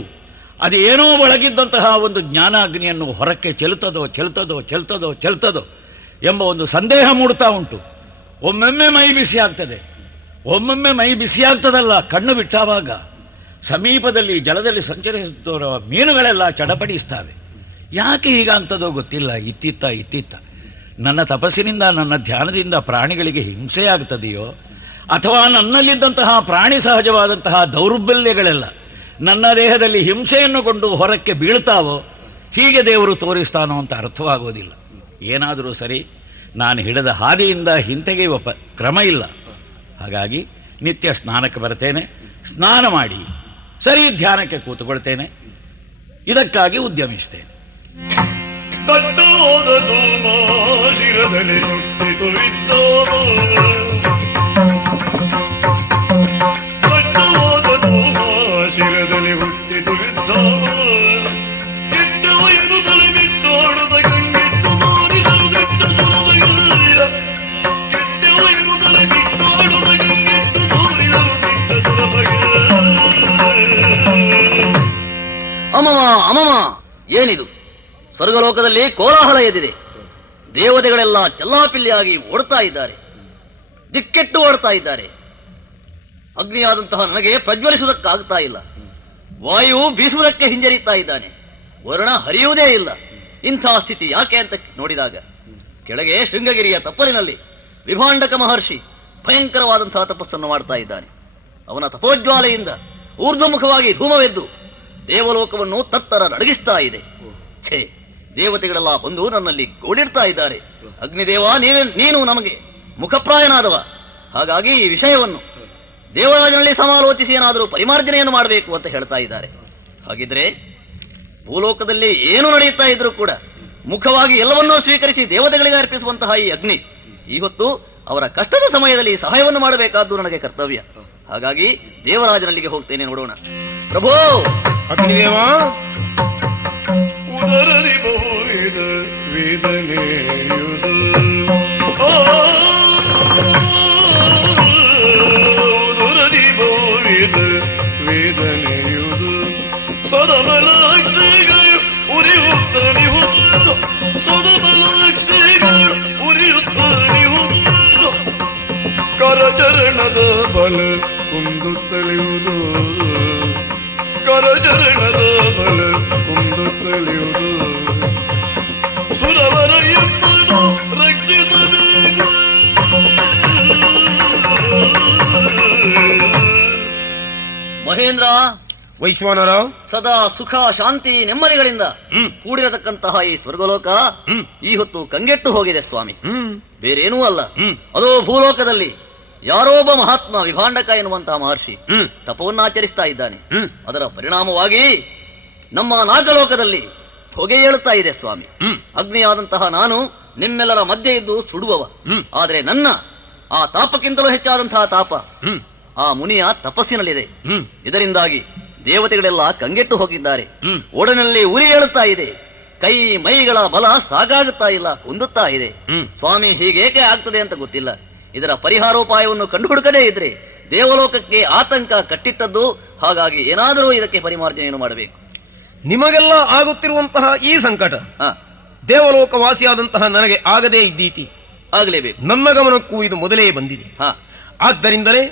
ಅದೇನೋ ಒಳಗಿದ್ದಂತಹ ಒಂದು ಜ್ಞಾನಾಗ್ನಿಯನ್ನು ಹೊರಕ್ಕೆ ಚೆಲ್ತದೋ ಚೆಲ್ತದೋ ಚೆಲ್ತದೋ ಚೆಲ್ತದೋ ಎಂಬ ಒಂದು ಸಂದೇಹ ಮೂಡ್ತಾ ಉಂಟು. ಒಮ್ಮೊಮ್ಮೆ ಮೈ ಬಿಸಿ ಆಗ್ತದೆ, ಒಮ್ಮೊಮ್ಮೆ ಮೈ ಬಿಸಿ ಆಗ್ತದಲ್ಲ, ಕಣ್ಣು ಬಿಟ್ಟಾವಾಗ ಸಮೀಪದಲ್ಲಿ ಜಲದಲ್ಲಿ ಸಂಚರಿಸುತ್ತಿರುವ ಮೀನುಗಳೆಲ್ಲ ಚಡಪಡಿಸ್ತವೆ. ಯಾಕೆ ಹೀಗಂತದೋ ಗೊತ್ತಿಲ್ಲ. ಇತ್ತಿತ್ತ ನನ್ನ ತಪಸ್ಸಿನಿಂದ, ನನ್ನ ಧ್ಯಾನದಿಂದ ಪ್ರಾಣಿಗಳಿಗೆ ಹಿಂಸೆಯಾಗ್ತದೆಯೋ ಅಥವಾ ನನ್ನಲ್ಲಿದ್ದಂತಹ ಪ್ರಾಣಿ ಸಹಜವಾದಂತಹ ದೌರ್ಬಲ್ಯಗಳೆಲ್ಲ ನನ್ನ ದೇಹದಲ್ಲಿ ಹಿಂಸೆಯನ್ನು ಕೊಂಡು ಹೊರಕ್ಕೆ ಬೀಳ್ತಾವೋ, ಹೀಗೆ ದೇವರು ತೋರಿಸ್ತಾನೋ ಅಂತ ಅರ್ಥವಾಗೋದಿಲ್ಲ. ಏನಾದರೂ ಸರಿ, ನಾನು ಹಿಡಿದ ಹಾದಿಯಿಂದ ಹಿಂತೆಗೆಯುವ ಕ್ರಮ ಇಲ್ಲ. ಹಾಗಾಗಿ ನಿತ್ಯ ಸ್ನಾನಕ್ಕೆ ಬರ್ತೇನೆ, ಸ್ನಾನ ಮಾಡಿ ಸರಿ ಧ್ಯಾನಕ್ಕೆ ಕೂತುಕೊಳ್ತೇನೆ. ಇದಕ್ಕಾಗಿ ಉದ್ಯಮಿಸ್ತೇನೆ. ಶಿರದಲ್ಲಿ ಹುಟ್ಟಿತು ವಿದ್ದವ ಇದ್ದವ ಎದು ತಲೆ ಬಿಟ್ಟೋಡದ ಕಂಗೆಟ್ಟು ಮಾರಿದರು ದಟ್ಟ ಸುರದಗಲ್ಲ ಕೆಟ್ಟವ ಎದು ತಲೆ ಬಿಟ್ಟೋಡದ ಕಂಗೆಟ್ಟು ಮಾರಿದರು ದಟ್ಟ ಸುರದಗಲ್ಲ. ಅಮಮ ಅಮಮ, ಏನಿದು? ಸ್ವರ್ಗಲೋಕದಲ್ಲಿ ಕೋಲಾಹಲ ಎದ್ದಿದೆ. ದೇವತೆಗಳೆಲ್ಲ ಚಲ್ಲಾಪಿಲ್ಲಿಯಾಗಿ ಓಡ್ತಾ ಇದ್ದಾರೆ, ದಿಕ್ಕೆಟ್ಟು ಓಡ್ತಾ ಇದ್ದಾರೆ. ಅಗ್ನಿಯಾದಂತಹ ನನಗೆ ಪ್ರಜ್ವಲಿಸುವುದಕ್ಕಾಗ್ತಾ ಇಲ್ಲ. ವಾಯು ಬೀಸುವುದಕ್ಕೆ ಹಿಂಜರಿತಾ ಇದ್ದಾನೆ. ವರುಣ ಹರಿಯುವುದೇ ಇಲ್ಲ. ಇಂಥ ಸ್ಥಿತಿ ಯಾಕೆ ಅಂತ ನೋಡಿದಾಗ ಕೆಳಗೆ ಶೃಂಗಗಿರಿಯ ತಪ್ಪಲಿನಲ್ಲಿ ವಿಭಾಂಡಕ ಮಹರ್ಷಿ ಭಯಂಕರವಾದಂತಹ ತಪಸ್ಸನ್ನು ಮಾಡ್ತಾ ಇದ್ದಾನೆ. ಅವನ ತಪೋಜ್ವಾಲೆಯಿಂದ ಊರ್ಧ್ವಮುಖವಾಗಿ ಧೂಮವೆದ್ದು ದೇವಲೋಕವನ್ನು ತತ್ತರ ನಡಗಿಸ್ತಾ ಇದೆ. ಛೇ, ದೇವತೆಗಳೆಲ್ಲ ಬಂದು ನನ್ನಲ್ಲಿ ಗೋಳಿಡ್ತಾ ಇದ್ದಾರೆ. ಅಗ್ನಿದೇವ, ನೀನು ನಮಗೆ ಮುಖಪ್ರಾಯನಾದವ. ಹಾಗಾಗಿ ಈ ವಿಷಯವನ್ನು ದೇವರಾಜನಲ್ಲಿ ಸಮಾಲೋಚಿಸಿ ಏನಾದರೂ ಪರಿಮಾರ್ಜನೆಯನ್ನು ಮಾಡಬೇಕು ಅಂತ ಹೇಳ್ತಾ ಇದ್ದಾರೆ. ಹಾಗಿದ್ರೆ ಭೂಲೋಕದಲ್ಲಿ ಏನು ನಡೆಯುತ್ತಾ ಇದ್ರೂ ಕೂಡ ಮುಖವಾಗಿ ಎಲ್ಲವನ್ನೂ ಸ್ವೀಕರಿಸಿ ದೇವತೆಗಳಿಗೆ ಅರ್ಪಿಸುವಂತಹ ಈ ಅಗ್ನಿ ಈ ಹೊತ್ತು ಅವರ ಕಷ್ಟದ ಸಮಯದಲ್ಲಿ ಸಹಾಯವನ್ನು ಮಾಡಬೇಕಾದ್ದು ನನಗೆ ಕರ್ತವ್ಯ. ಹಾಗಾಗಿ ದೇವರಾಜನಲ್ಲಿಗೆ ಹೋಗ್ತೇನೆ, ನೋಡೋಣ. ಪ್ರಭೋ ಅಗ್ನಿದೇವ, ಉದರದಿ ಬಹುವಿದ ವೇದನೆಯುದು ಉದರದಿ ಬಹುವಿದ ವೇದನೆಯುದು ಸದಮಲಾಕ್ಷಿಗಳು ಉರಿಯುತ್ತಲಿಹುದು ಸದಮಲಾಕ್ಷಿಗಳು ಉರಿಯುತ್ತಲಿಹುದು ಕರಚರಣದ ಬಲ ಕುಂದುತ್ತಲಿಯುವುದು ಕರಚರಣದ ಬಲ ಕುಂದುತ್ತಲಿಯುವುದು ಸುರವರ ಎಂಬುದು ರಕ್ಷಿಸಬೇಕು. ಮಹೇಂದ್ರ, ವೈಶ್ವಾನರ, ಸದಾ ಸುಖ ಶಾಂತಿ ನೆಮ್ಮದಿಗಳಿಂದ ಕೂಡಿರತಕ್ಕಂತಹ ಈ ಸ್ವರ್ಗಲೋಕ ಈ ಹೊತ್ತು ಕಂಗೆಟ್ಟು ಹೋಗಿದೆ ಸ್ವಾಮಿ. ಬೇರೇನೂ ಅಲ್ಲ, ಅದೋ ಭೂಲೋಕದಲ್ಲಿ ಯಾರೋ ಒಬ್ಬ ಮಹಾತ್ಮ ವಿಭಾಂಡಕ ಎನ್ನುವಂತಹ ಮಹರ್ಷಿ ತಪವನ್ನಾಚರಿಸ್ತಾ ಇದ್ದಾನೆ. ಅದರ ಪರಿಣಾಮವಾಗಿ ನಮ್ಮ ನಾಗಲೋಕದಲ್ಲಿ ಹೊಗೆ ಏಳುತ್ತಾ ಇದೆ ಸ್ವಾಮಿ. ಅಗ್ನಿಯಾದಂತಹ ನಾನು ನಿಮ್ಮೆಲ್ಲರ ಮಧ್ಯೆ ಇದ್ದು ಸುಡುವವ. ಆದರೆ ನನ್ನ ಆ ತಾಪಕ್ಕಿಂತಲೂ ಹೆಚ್ಚಾದಂತಹ ತಾಪ ಆ ಮುನಿಯ ತಪಸ್ಸಿನಲ್ಲಿದೆ. ಇದರಿಂದಾಗಿ ದೇವತೆಗಳೆಲ್ಲ ಕಂಗೆಟ್ಟು ಹೋಗಿದ್ದಾರೆ. ಒಡನಲ್ಲಿ ಉರಿ ಏಳುತ್ತಾ ಇದೆ. ಕೈ ಮೈಗಳ ಬಲ ಸಾಕಾಗುತ್ತಾ ಇಲ್ಲ, ಕುಂದುತ್ತಾ ಇದೆ. ಸ್ವಾಮಿ, ಹೀಗೇಕೆ ಆಗ್ತದೆ ಅಂತ ಗೊತ್ತಿಲ್ಲ. ಇದರ ಪರಿಹಾರೋಪಾಯವನ್ನು ಕಂಡುಹುಡುಕದೇ ಇದ್ರೆ ದೇವಲೋಕಕ್ಕೆ ಆತಂಕ ಕಟ್ಟಿಟ್ಟದ್ದು. ಹಾಗಾಗಿ ಏನಾದರೂ ಇದಕ್ಕೆ ಪರಿಮಾರ್ಜನೆಯನ್ನು ಮಾಡಬೇಕು. ನಿಮಗೆಲ್ಲ ಆಗುತ್ತಿರುವಂತಹ ಈ ಸಂಕಟ ದೇವಲೋಕ ವಾಸಿಯಾದಂತಹ ನನಗೆ ಆಗದೇ ಇದ್ದೀತಿ. ಆಗಲೇಬೇಕು. ನನ್ನ ಗಮನಕ್ಕೂ ಇದು ಮೊದಲೇ ಬಂದಿದೆ. ಆದ್ದರಿಂದಲೇ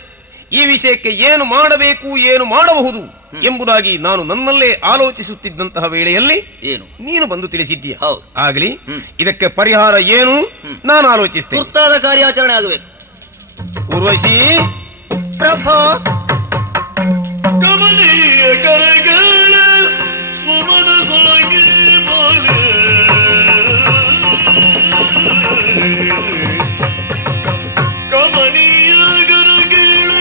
ಈ ವಿಷಯಕ್ಕೆ ಏನು ಮಾಡಬೇಕು, ಏನು ಮಾಡಬಹುದು ಎಂಬುದಾಗಿ ನಾನು ನನ್ನಲ್ಲೇ ಆಲೋಚಿಸುತ್ತಿದ್ದಂತಹ ವೇಳೆಯಲ್ಲಿ ಏನು ನೀನು ಬಂದು ತಿಳಿಸಿದ್ದೀಯ. ಹೌದು. ಆಗಲಿ, ಇದಕ್ಕೆ ಪರಿಹಾರ ಏನು ನಾನು ಆಲೋಚಿಸ್ತೇನೆ. ತುರ್ತಾದ ಕಾರ್ಯಾಚರಣೆ ಆಗಬೇಕು. ಉರ್ವಶಿ, ಪ್ರಭೋ, ಕಮನೀಯ ಕರಗಳ ಸುಮನ ಸಾಗಿ ಬಾಲ ಕಮನೀಯ ಕರಗಳ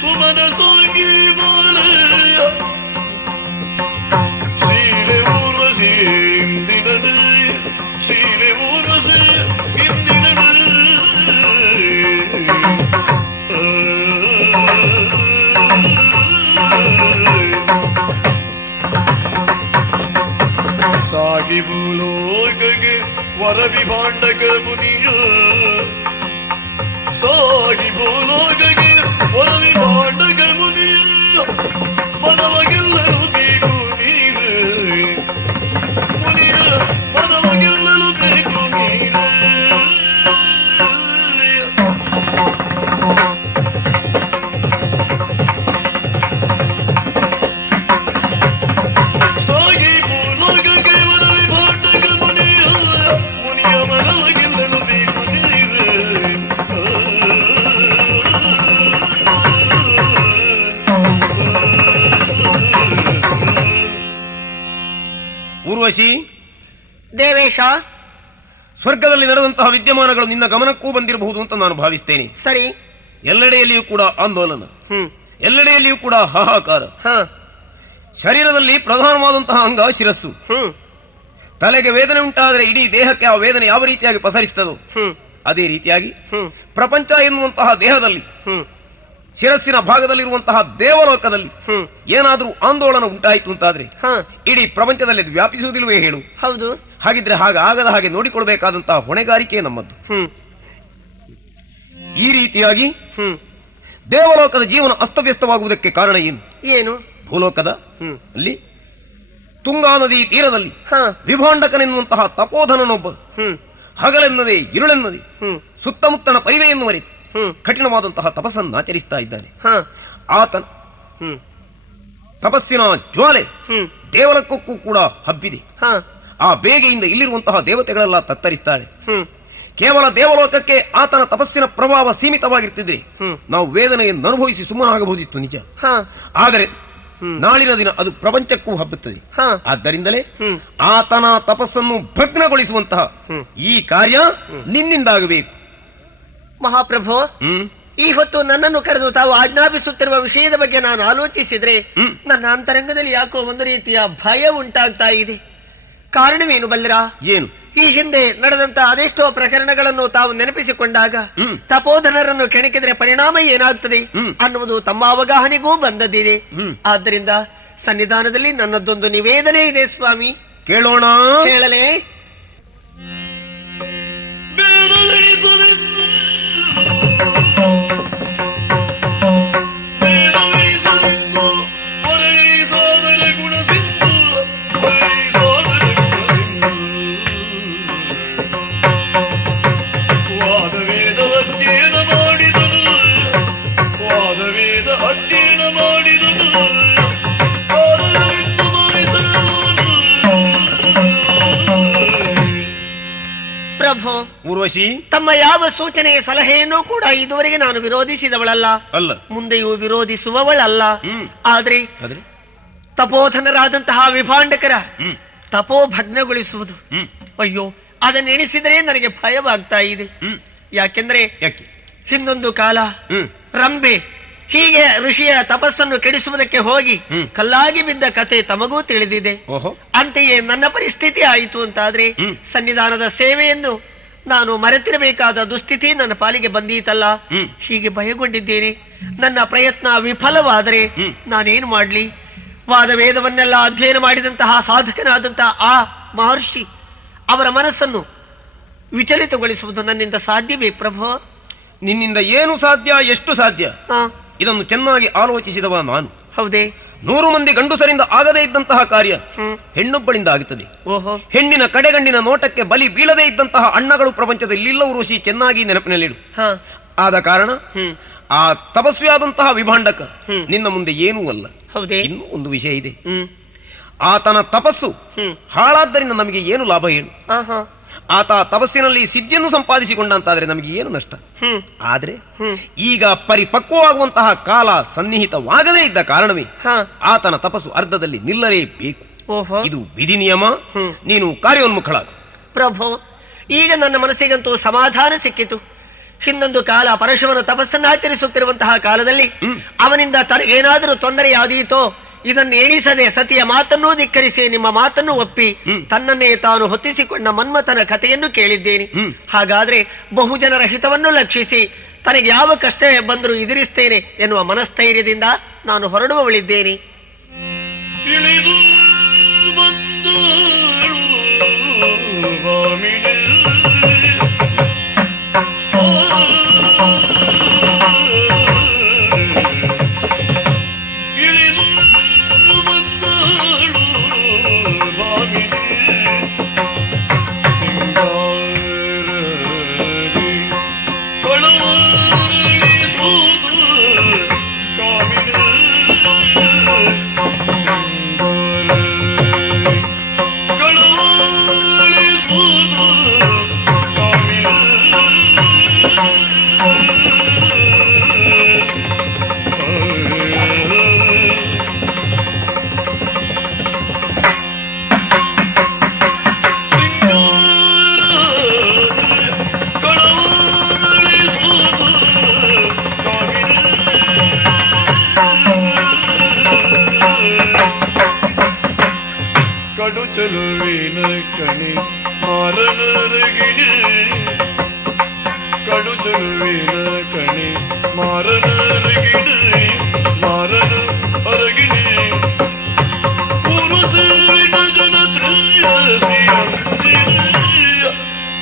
ಸುಮನ ಸಾಗಿ ಬಾಲ ಶೀಲೆ ಊರ್ವಶಿ ಇಂದಿನದು ಶೀಲೆ ಊರ್ವಶಿ ಇಂದಿನದು ಸಾಗಿ ಭೂಲೋಕಗೆ ವರ ವಿಭಾಂಡಕ ಮುನಿಯ ಸಾಗಿ ಭೂಲೋಕಗೆ ವರ ವಿಭಾಂಡಕ ಮುನಿಯ ಮನವಗೆಲ್ಲರೂ ಬೇಕು ನೀನು ಮುನಿಯ ಮನವಗೆಲ್ಲರೂ ಬೇಕು ನೀನು ಸಾಗಿ ಭೂಲೋಕಗೆ ವರ ವಿಭಾಂಡಕ ಮುನಿಯ ಮುನಿಯ ಮನವಗೆಲ್ಲರೂ ಬೇಕು ನೀನು ಉರ್ವಶಿ, ದೇವೇಶ, ಸ್ವರ್ಗದಲ್ಲಿ ನಡೆದಂತಹ ವಿದ್ಯಮಾನಗಳು ನಿನ್ನ ಗಮನಕ್ಕೂ ಬಂದಿರಬಹುದು ಅಂತ ನಾನು ಭಾವಿಸ್ತೇನೆ. ಸರಿ. ಎಲ್ಲೆಡೆಯಲ್ಲಿಯೂ ಕೂಡ ಆಂದೋಲನ, ಎಲ್ಲೆಡೆಯಲ್ಲಿಯೂ ಕೂಡ ಹಾಹಾಕಾರ. ಶರೀರದಲ್ಲಿ ಪ್ರಧಾನವಾದಂತಹ ಅಂಗ ಶಿರಸ್ಸು. ತಲೆಗೆ ವೇದನೆ ಉಂಟಾದರೆ ಇಡೀ ದೇಹಕ್ಕೆ ಆ ವೇದನೆ ಯಾವ ರೀತಿಯಾಗಿ ಪಸರಿಸ್ತದೋ ಅದೇ ರೀತಿಯಾಗಿ ಪ್ರಪಂಚ ಎನ್ನುವಂತಹ ದೇಹದಲ್ಲಿ ಶಿರಸ್ಸಿನ ಭಾಗದಲ್ಲಿರುವಂತಹ ದೇವಲೋಕದಲ್ಲಿ ಏನಾದರೂ ಆಂದೋಲನ ಉಂಟಾಯಿತು ಅಂತಾದ್ರೆ ಇಡೀ ಪ್ರಪಂಚದಲ್ಲಿ ಅದು ವ್ಯಾಪಿಸುವುದಿಲ್ವೇ ಹೇಳು? ಹೌದು. ಹಾಗಿದ್ರೆ ಆಗದ ಹಾಗೆ ನೋಡಿಕೊಳ್ಬೇಕಾದಂತಹ ಹೊಣೆಗಾರಿಕೆ ನಮ್ಮದ್ದು. ಈ ರೀತಿಯಾಗಿ ದೇವಲೋಕದ ಜೀವನ ಅಸ್ತವ್ಯಸ್ತವಾಗುವುದಕ್ಕೆ ಕಾರಣ ಏನು? ಏನು? ಭೂಲೋಕದ ಅಲ್ಲಿ ತುಂಗಾ ನದಿ ತೀರದಲ್ಲಿ ವಿಭಾಂಡಕನೆನ್ನುವಂತಹ ತಪೋಧನನೊಬ್ಬ ಹಗಲೆನ್ನದೆ ಇರುಳೆನ್ನದೆ ಸುತ್ತಮುತ್ತನ ಪರಿವೆಯನ್ನು ಮರೆತು ಕಠಿಣವಾದಂತಹ ತಪಸ್ಸನ್ನು ಆಚರಿಸ್ತಾ ಇದ್ದಾನೆ. ಆತನ ತಪಸ್ಸಿನ ಜ್ವಾಲೆ ದೇವಲೋಕಕ್ಕೂ ಕೂಡ ಹಬ್ಬಿದೆ. ಆ ಬೇಗೆಯಿಂದ ಇಲ್ಲಿರುವಂತಹ ದೇವತೆಗಳೆಲ್ಲ ತತ್ತರಿಸ್ತಾಳೆ. ಕೇವಲ ದೇವಲೋಕಕ್ಕೆ ಆತನ ತಪಸ್ಸಿನ ಪ್ರಭಾವ ಸೀಮಿತವಾಗಿರ್ತಿದ್ರೆ ನಾವು ವೇದನೆಯನ್ನು ಅನುಭವಿಸಿ ಸುಮ್ಮನಾಗಬಹುದಿತ್ತು, ನಿಜ. ಆದರೆ ನಾಳಿನ ದಿನ ಅದು ಪ್ರಪಂಚಕ್ಕೂ ಹಬ್ಬುತ್ತದೆ. ಆದ್ದರಿಂದಲೇ ಆತನ ತಪಸ್ಸನ್ನು ಭಗ್ನಗೊಳಿಸುವಂತಹ ಈ ಕಾರ್ಯ ನಿನ್ನಿಂದಾಗಬೇಕು. ಮಹಾಪ್ರಭು, ಈ ಹೊತ್ತು ನನ್ನನ್ನು ಕರೆದು ತಾವು ಆಜ್ಞಾಪಿಸುತ್ತಿರುವ ವಿಷಯದ ಬಗ್ಗೆ ನಾನು ಆಲೋಚಿಸಿದ್ರೆ ನನ್ನ ಅಂತರಂಗದಲ್ಲಿ ಯಾಕೋ ಒಂದು ರೀತಿಯ ಭಯ ಉಂಟಾಗ್ತಾ ಇದೆ. ಕಾರಣವೇನು ಬಲ್ಲಿರಾ? ಏನು? ಈ ಹಿಂದೆ ನಡೆದಂತ ಅದೆಷ್ಟೋ ಪ್ರಕರಣಗಳನ್ನು ತಾವು ನೆನಪಿಸಿಕೊಂಡಾಗ ತಪೋಧನರನ್ನು ಕೆಣಕಿದರೆ ಪರಿಣಾಮ ಏನಾಗ್ತದೆ ಅನ್ನುವುದು ತಮ್ಮ ಅವಗಾಹನೆಗೂ ಬಂದದ್ದಿದೆ. ಆದ್ದರಿಂದ ಸನ್ನಿಧಾನದಲ್ಲಿ ನನ್ನದೊಂದು ನಿವೇದನೆ ಇದೆ ಸ್ವಾಮಿ, ಕೇಳೋಣ. ಕೇಳಲೇ? ಪ್ರಭು, ಊರ್ವಶಿ, ತಮ್ಮ ಯಾವ ಸೂಚನೆ ಸಲಹೆಯನ್ನು ಕೂಡ ಇದುವರೆಗೆ ನಾನು ವಿರೋಧಿಸಿದವಳಲ್ಲ, ಅಲ್ಲ, ಮುಂದೆಯೂ ವಿರೋಧಿಸುವವಳಲ್ಲ. ಆದ್ರೆ ಆದ್ರೆ ತಪೋಧನರಾದಂತಹ ವಿಭಾಂಡಕರ ತಪೋ ಭಗ್ನಗೊಳಿಸುವುದು, ಅಯ್ಯೋ, ಅದನ್ನೆಣಿಸಿದರೆ ನನಗೆ ಭಯವಾಗ್ತಾ ಇದೆ. ಯಾಕೆಂದ್ರೆ ಯಾಕೆ? ಹಿಂದೊಂದು ಕಾಲ ರಂಬೆ ಹೀಗೆ ಋಷಿಯ ತಪಸ್ಸನ್ನು ಕೆಡಿಸುವುದಕ್ಕೆ ಹೋಗಿ ಕಲ್ಲಾಗಿ ಬಿದ್ದ ಕತೆ ತಮಗೂ ತಿಳಿದಿದೆ. ಅಂತೆಯೇ ನನ್ನ ಪರಿಸ್ಥಿತಿ ಆಯಿತು ಅಂತಾದ್ರೆ ಸನ್ನಿಧಾನದ ಸೇವೆಯನ್ನು ನಾನು ಮರೆತಿರಬೇಕಾದ ದುಸ್ಥಿತಿ ನನ್ನ ಪಾಲಿಗೆ ಬಂದೀತಲ್ಲ, ಹೀಗೆ ಭಯಗೊಂಡಿದ್ದೇನೆ. ನನ್ನ ಪ್ರಯತ್ನ ವಿಫಲವಾದರೆ ನಾನೇನು ಮಾಡ್ಲಿ? ವಾದ ವೇದವನ್ನೆಲ್ಲ ಅಧ್ಯಯನ ಮಾಡಿದಂತಹ ಸಾಧಕನಾದಂತಹ ಆ ಮಹರ್ಷಿ ಅವರ ಮನಸ್ಸನ್ನು ವಿಚಲಿತಗೊಳಿಸುವುದು ನನ್ನಿಂದ ಸಾಧ್ಯವೇ ಪ್ರಭು? ನಿನ್ನಿಂದ ಏನು ಸಾಧ್ಯ, ಎಷ್ಟು ಸಾಧ್ಯ, ಇದನ್ನು ಚೆನ್ನಾಗಿ ಆಲೋಚಿಸಿದವ ನಾನು. ಹೌದೇ? 100 ಮಂದಿ ಗಂಡುಸರಿಂದ ಆಗದೇ ಇದ್ದಂತಹ ಕಾರ್ಯ ಹೆಣ್ಣೊಬ್ಬಳಿಂದ ಆಗುತ್ತದೆ. ಹೆಣ್ಣಿನ ಕಡೆಗಣ್ಣಿನ ನೋಟಕ್ಕೆ ಬಲಿ ಬೀಳದೇ ಇದ್ದಂತಹ ಅಣ್ಣಗಳು ಪ್ರಪಂಚದಲ್ಲಿಲ್ಲವೂ ಋಷಿ ಚೆನ್ನಾಗಿ ನೆನಪಿನಲ್ಲಿಡು. ಆದ ಕಾರಣ ಆ ತಪಸ್ವಿಯಾದಂತಹ ವಿಭಾಂಡಕ ನಿನ್ನ ಮುಂದೆ ಏನೂ ಅಲ್ಲ. ಇನ್ನೂ ಒಂದು ವಿಷಯ ಇದೆ. ಆತನ ತಪಸ್ಸು ಹಾಳಾದ್ದರಿಂದ ನಮಗೆ ಏನು ಲಾಭ ಹೇಳು? ಆತ ತಪಸ್ಸಿನಲ್ಲಿ ಸಿದ್ಧಿಯನ್ನು ಸಂಪಾದಿಸಿಕೊಂಡಂತಾದ್ರೆ ನಮಗೆ ಏನು ನಷ್ಟ? ಆದ್ರೆ ಈಗ ಪರಿಪಕ್ವವಾಗುವಂತಹ ಕಾಲ ಸನ್ನಿಹಿತವಾಗದೇ ಇದ್ದ ಕಾರಣವೇ ಆತನ ತಪಸ್ಸು ಅರ್ಧದಲ್ಲಿ ನಿಲ್ಲಲೇಬೇಕು. ಇದು ವಿಧಿ ನಿಯಮ. ನೀನು ಕಾರ್ಯೋನ್ಮುಖಳಾಗು. ಪ್ರಭು, ಈಗ ನನ್ನ ಮನಸ್ಸಿಗಂತೂ ಸಮಾಧಾನ ಸಿಕ್ಕಿತು. ಹಿಂದೊಂದು ಕಾಲ ಪರಶುವನ ತಪಸ್ಸನ್ನು ಆಚರಿಸುತ್ತಿರುವಂತಹ ಕಾಲದಲ್ಲಿ ಅವನಿಂದ ತನಗೇನಾದರೂ ತೊಂದರೆಯಾದೀತೋ ಇದನ್ನು ಎಣಿಸದೆ ಸತಿಯ ಮಾತನ್ನೂ ಧಿಕ್ಕರಿಸಿ ನಿಮ್ಮ ಮಾತನ್ನು ಒಪ್ಪಿ ತನ್ನನ್ನೇ ತಾನು ಹೊತ್ತಿಸಿಕೊಂಡ ಮನ್ಮಥನ ಕಥೆಯನ್ನು ಕೇಳಿದ್ದೇನೆ. ಹಾಗಾದ್ರೆ ಬಹುಜನರ ಹಿತವನ್ನು ಲಕ್ಷಿಸಿ ತನಗೆ ಯಾವ ಕಷ್ಟ ಬಂದರೂ ಎದುರಿಸ್ತೇನೆ ಎನ್ನುವ ಮನಸ್ಥೈರ್ಯದಿಂದ ನಾನು ಹೊರಡುವವಳಿದ್ದೇನೆ. ಚಲುವಿನ ಕಣಿ ಮಾರನರಗಿಣಿ, ಕಡು ಚಲುವಿನ ಕಣಿ ಮಾರನರಗಿಣಿ, ಮಾರನ ಅರಗಿಣಿ ಪೂರ್ವ ಸೇವಿನ ಜನತ್ರಯ ಶ್ರೀಯಂತಿನ,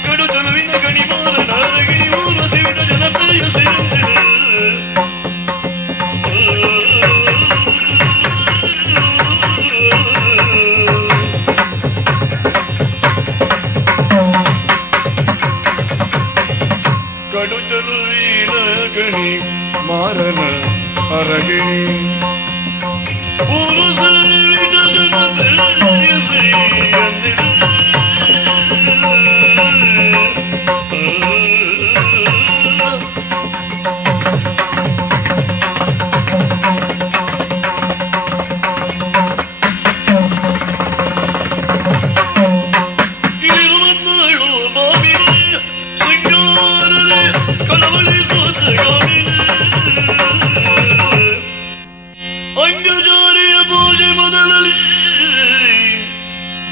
ಕಡು ಚಲುವಿನ ಕಣಿ ಮಾರನರಗಿಣಿ ಪೂರ್ವ ಸೇವಿನ ಜನತ್ರಯ ಶ್ರೀಯಂತಿನ. ಕಡು ಚಲುವಿನ ಗಣಿ ಮಾರನ ಅರಗಿಣಿ ಪುರುಷರಿನ ಜನತೆಯ ಶ್ರೀಯಂದಿನ.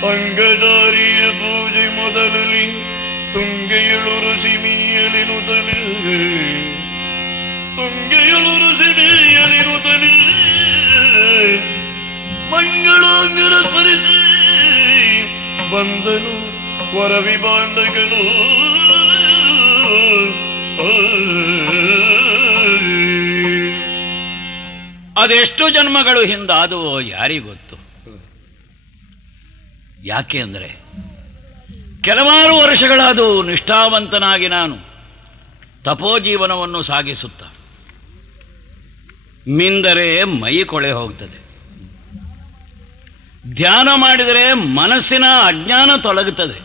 ಅಂಗಜಾರಿಯ ಪೂಜೆ ಮೊದಲಲ್ಲಿ ತುಂಗೆಯಳುರು ಸಿಮಿಯಲಿನುತ್ತಲೇ ತುಂಗೆಯಳುರು ಸಿಮಿಯಲಿನುತ್ತಲೇ ಮಂಗಳಾಂಗರ ಸ್ಮರಿಸಿ ಬಂದನು ವರವಿಭಾಂಡಗನು ಅದೆಷ್ಟು ಜನ್ಮಗಳು ಹಿಂದಾದುವೋ ಯಾರಿಗೊತ್ತು. ಯಾಕೆ ಅಂದರೆ ಕೆಲವಾರು ವರ್ಷಗಳಾದವು ನಿಷ್ಠಾವಂತನಾಗಿ ನಾನು ತಪೋಜೀವನವನ್ನು ಸಾಗಿಸುತ್ತ ಮಿಂದರೆ ಮೈ ಕೊಳೆ ಹೋಗ್ತದೆ. ಧ್ಯಾನ ಮಾಡಿದರೆ ಮನಸ್ಸಿನ ಅಜ್ಞಾನ ತೊಲಗುತ್ತದೆ.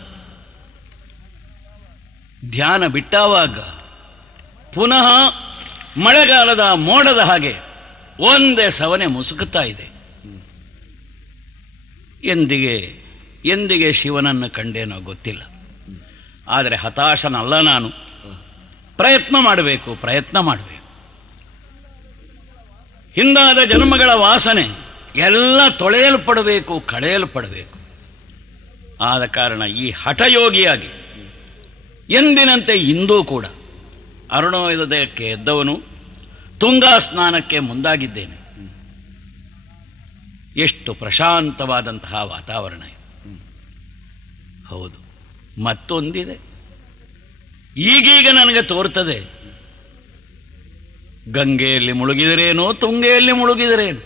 ಧ್ಯಾನ ಬಿಟ್ಟಾವಾಗ ಪುನಃ ಮಳೆಗಾಲದ ಮೋಡದ ಹಾಗೆ ಒಂದೇ ಸವನೆ ಮುಸುಕುತ್ತಾ ಇದೆ. ಎಂದಿಗೆ ಶಿವನನ್ನು ಕಂಡೇನೋ ಗೊತ್ತಿಲ್ಲ. ಆದರೆ ಹತಾಶನಲ್ಲ ನಾನು. ಪ್ರಯತ್ನ ಮಾಡಬೇಕು. ಹಿಂದಾದ ಜನ್ಮಗಳ ವಾಸನೆ ಎಲ್ಲ ತೊಳೆಯಲ್ಪಡಬೇಕು, ಕಳೆಯಲ್ಪಡಬೇಕು. ಆದ ಕಾರಣ ಈ ಹಠಯೋಗಿಯಾಗಿ ಎಂದಿನಂತೆ ಇಂದೂ ಕೂಡ ಅರುಣೋದಯಕ್ಕೆ ಎದ್ದವನು ತುಂಗಾ ಸ್ನಾನಕ್ಕೆ ಮುಂದಾಗಿದ್ದೇನೆ. ಎಷ್ಟು ಪ್ರಶಾಂತವಾದಂತಹ ವಾತಾವರಣ ಇದೆ. ಹೌದು, ಮತ್ತೊಂದಿದೆ. ಈಗೀಗ ನನಗೆ ತೋರ್ತದೆ, ಗಂಗೆಯಲ್ಲಿ ಮುಳುಗಿದರೇನು, ತುಂಗೆಯಲ್ಲಿ ಮುಳುಗಿದರೇನು.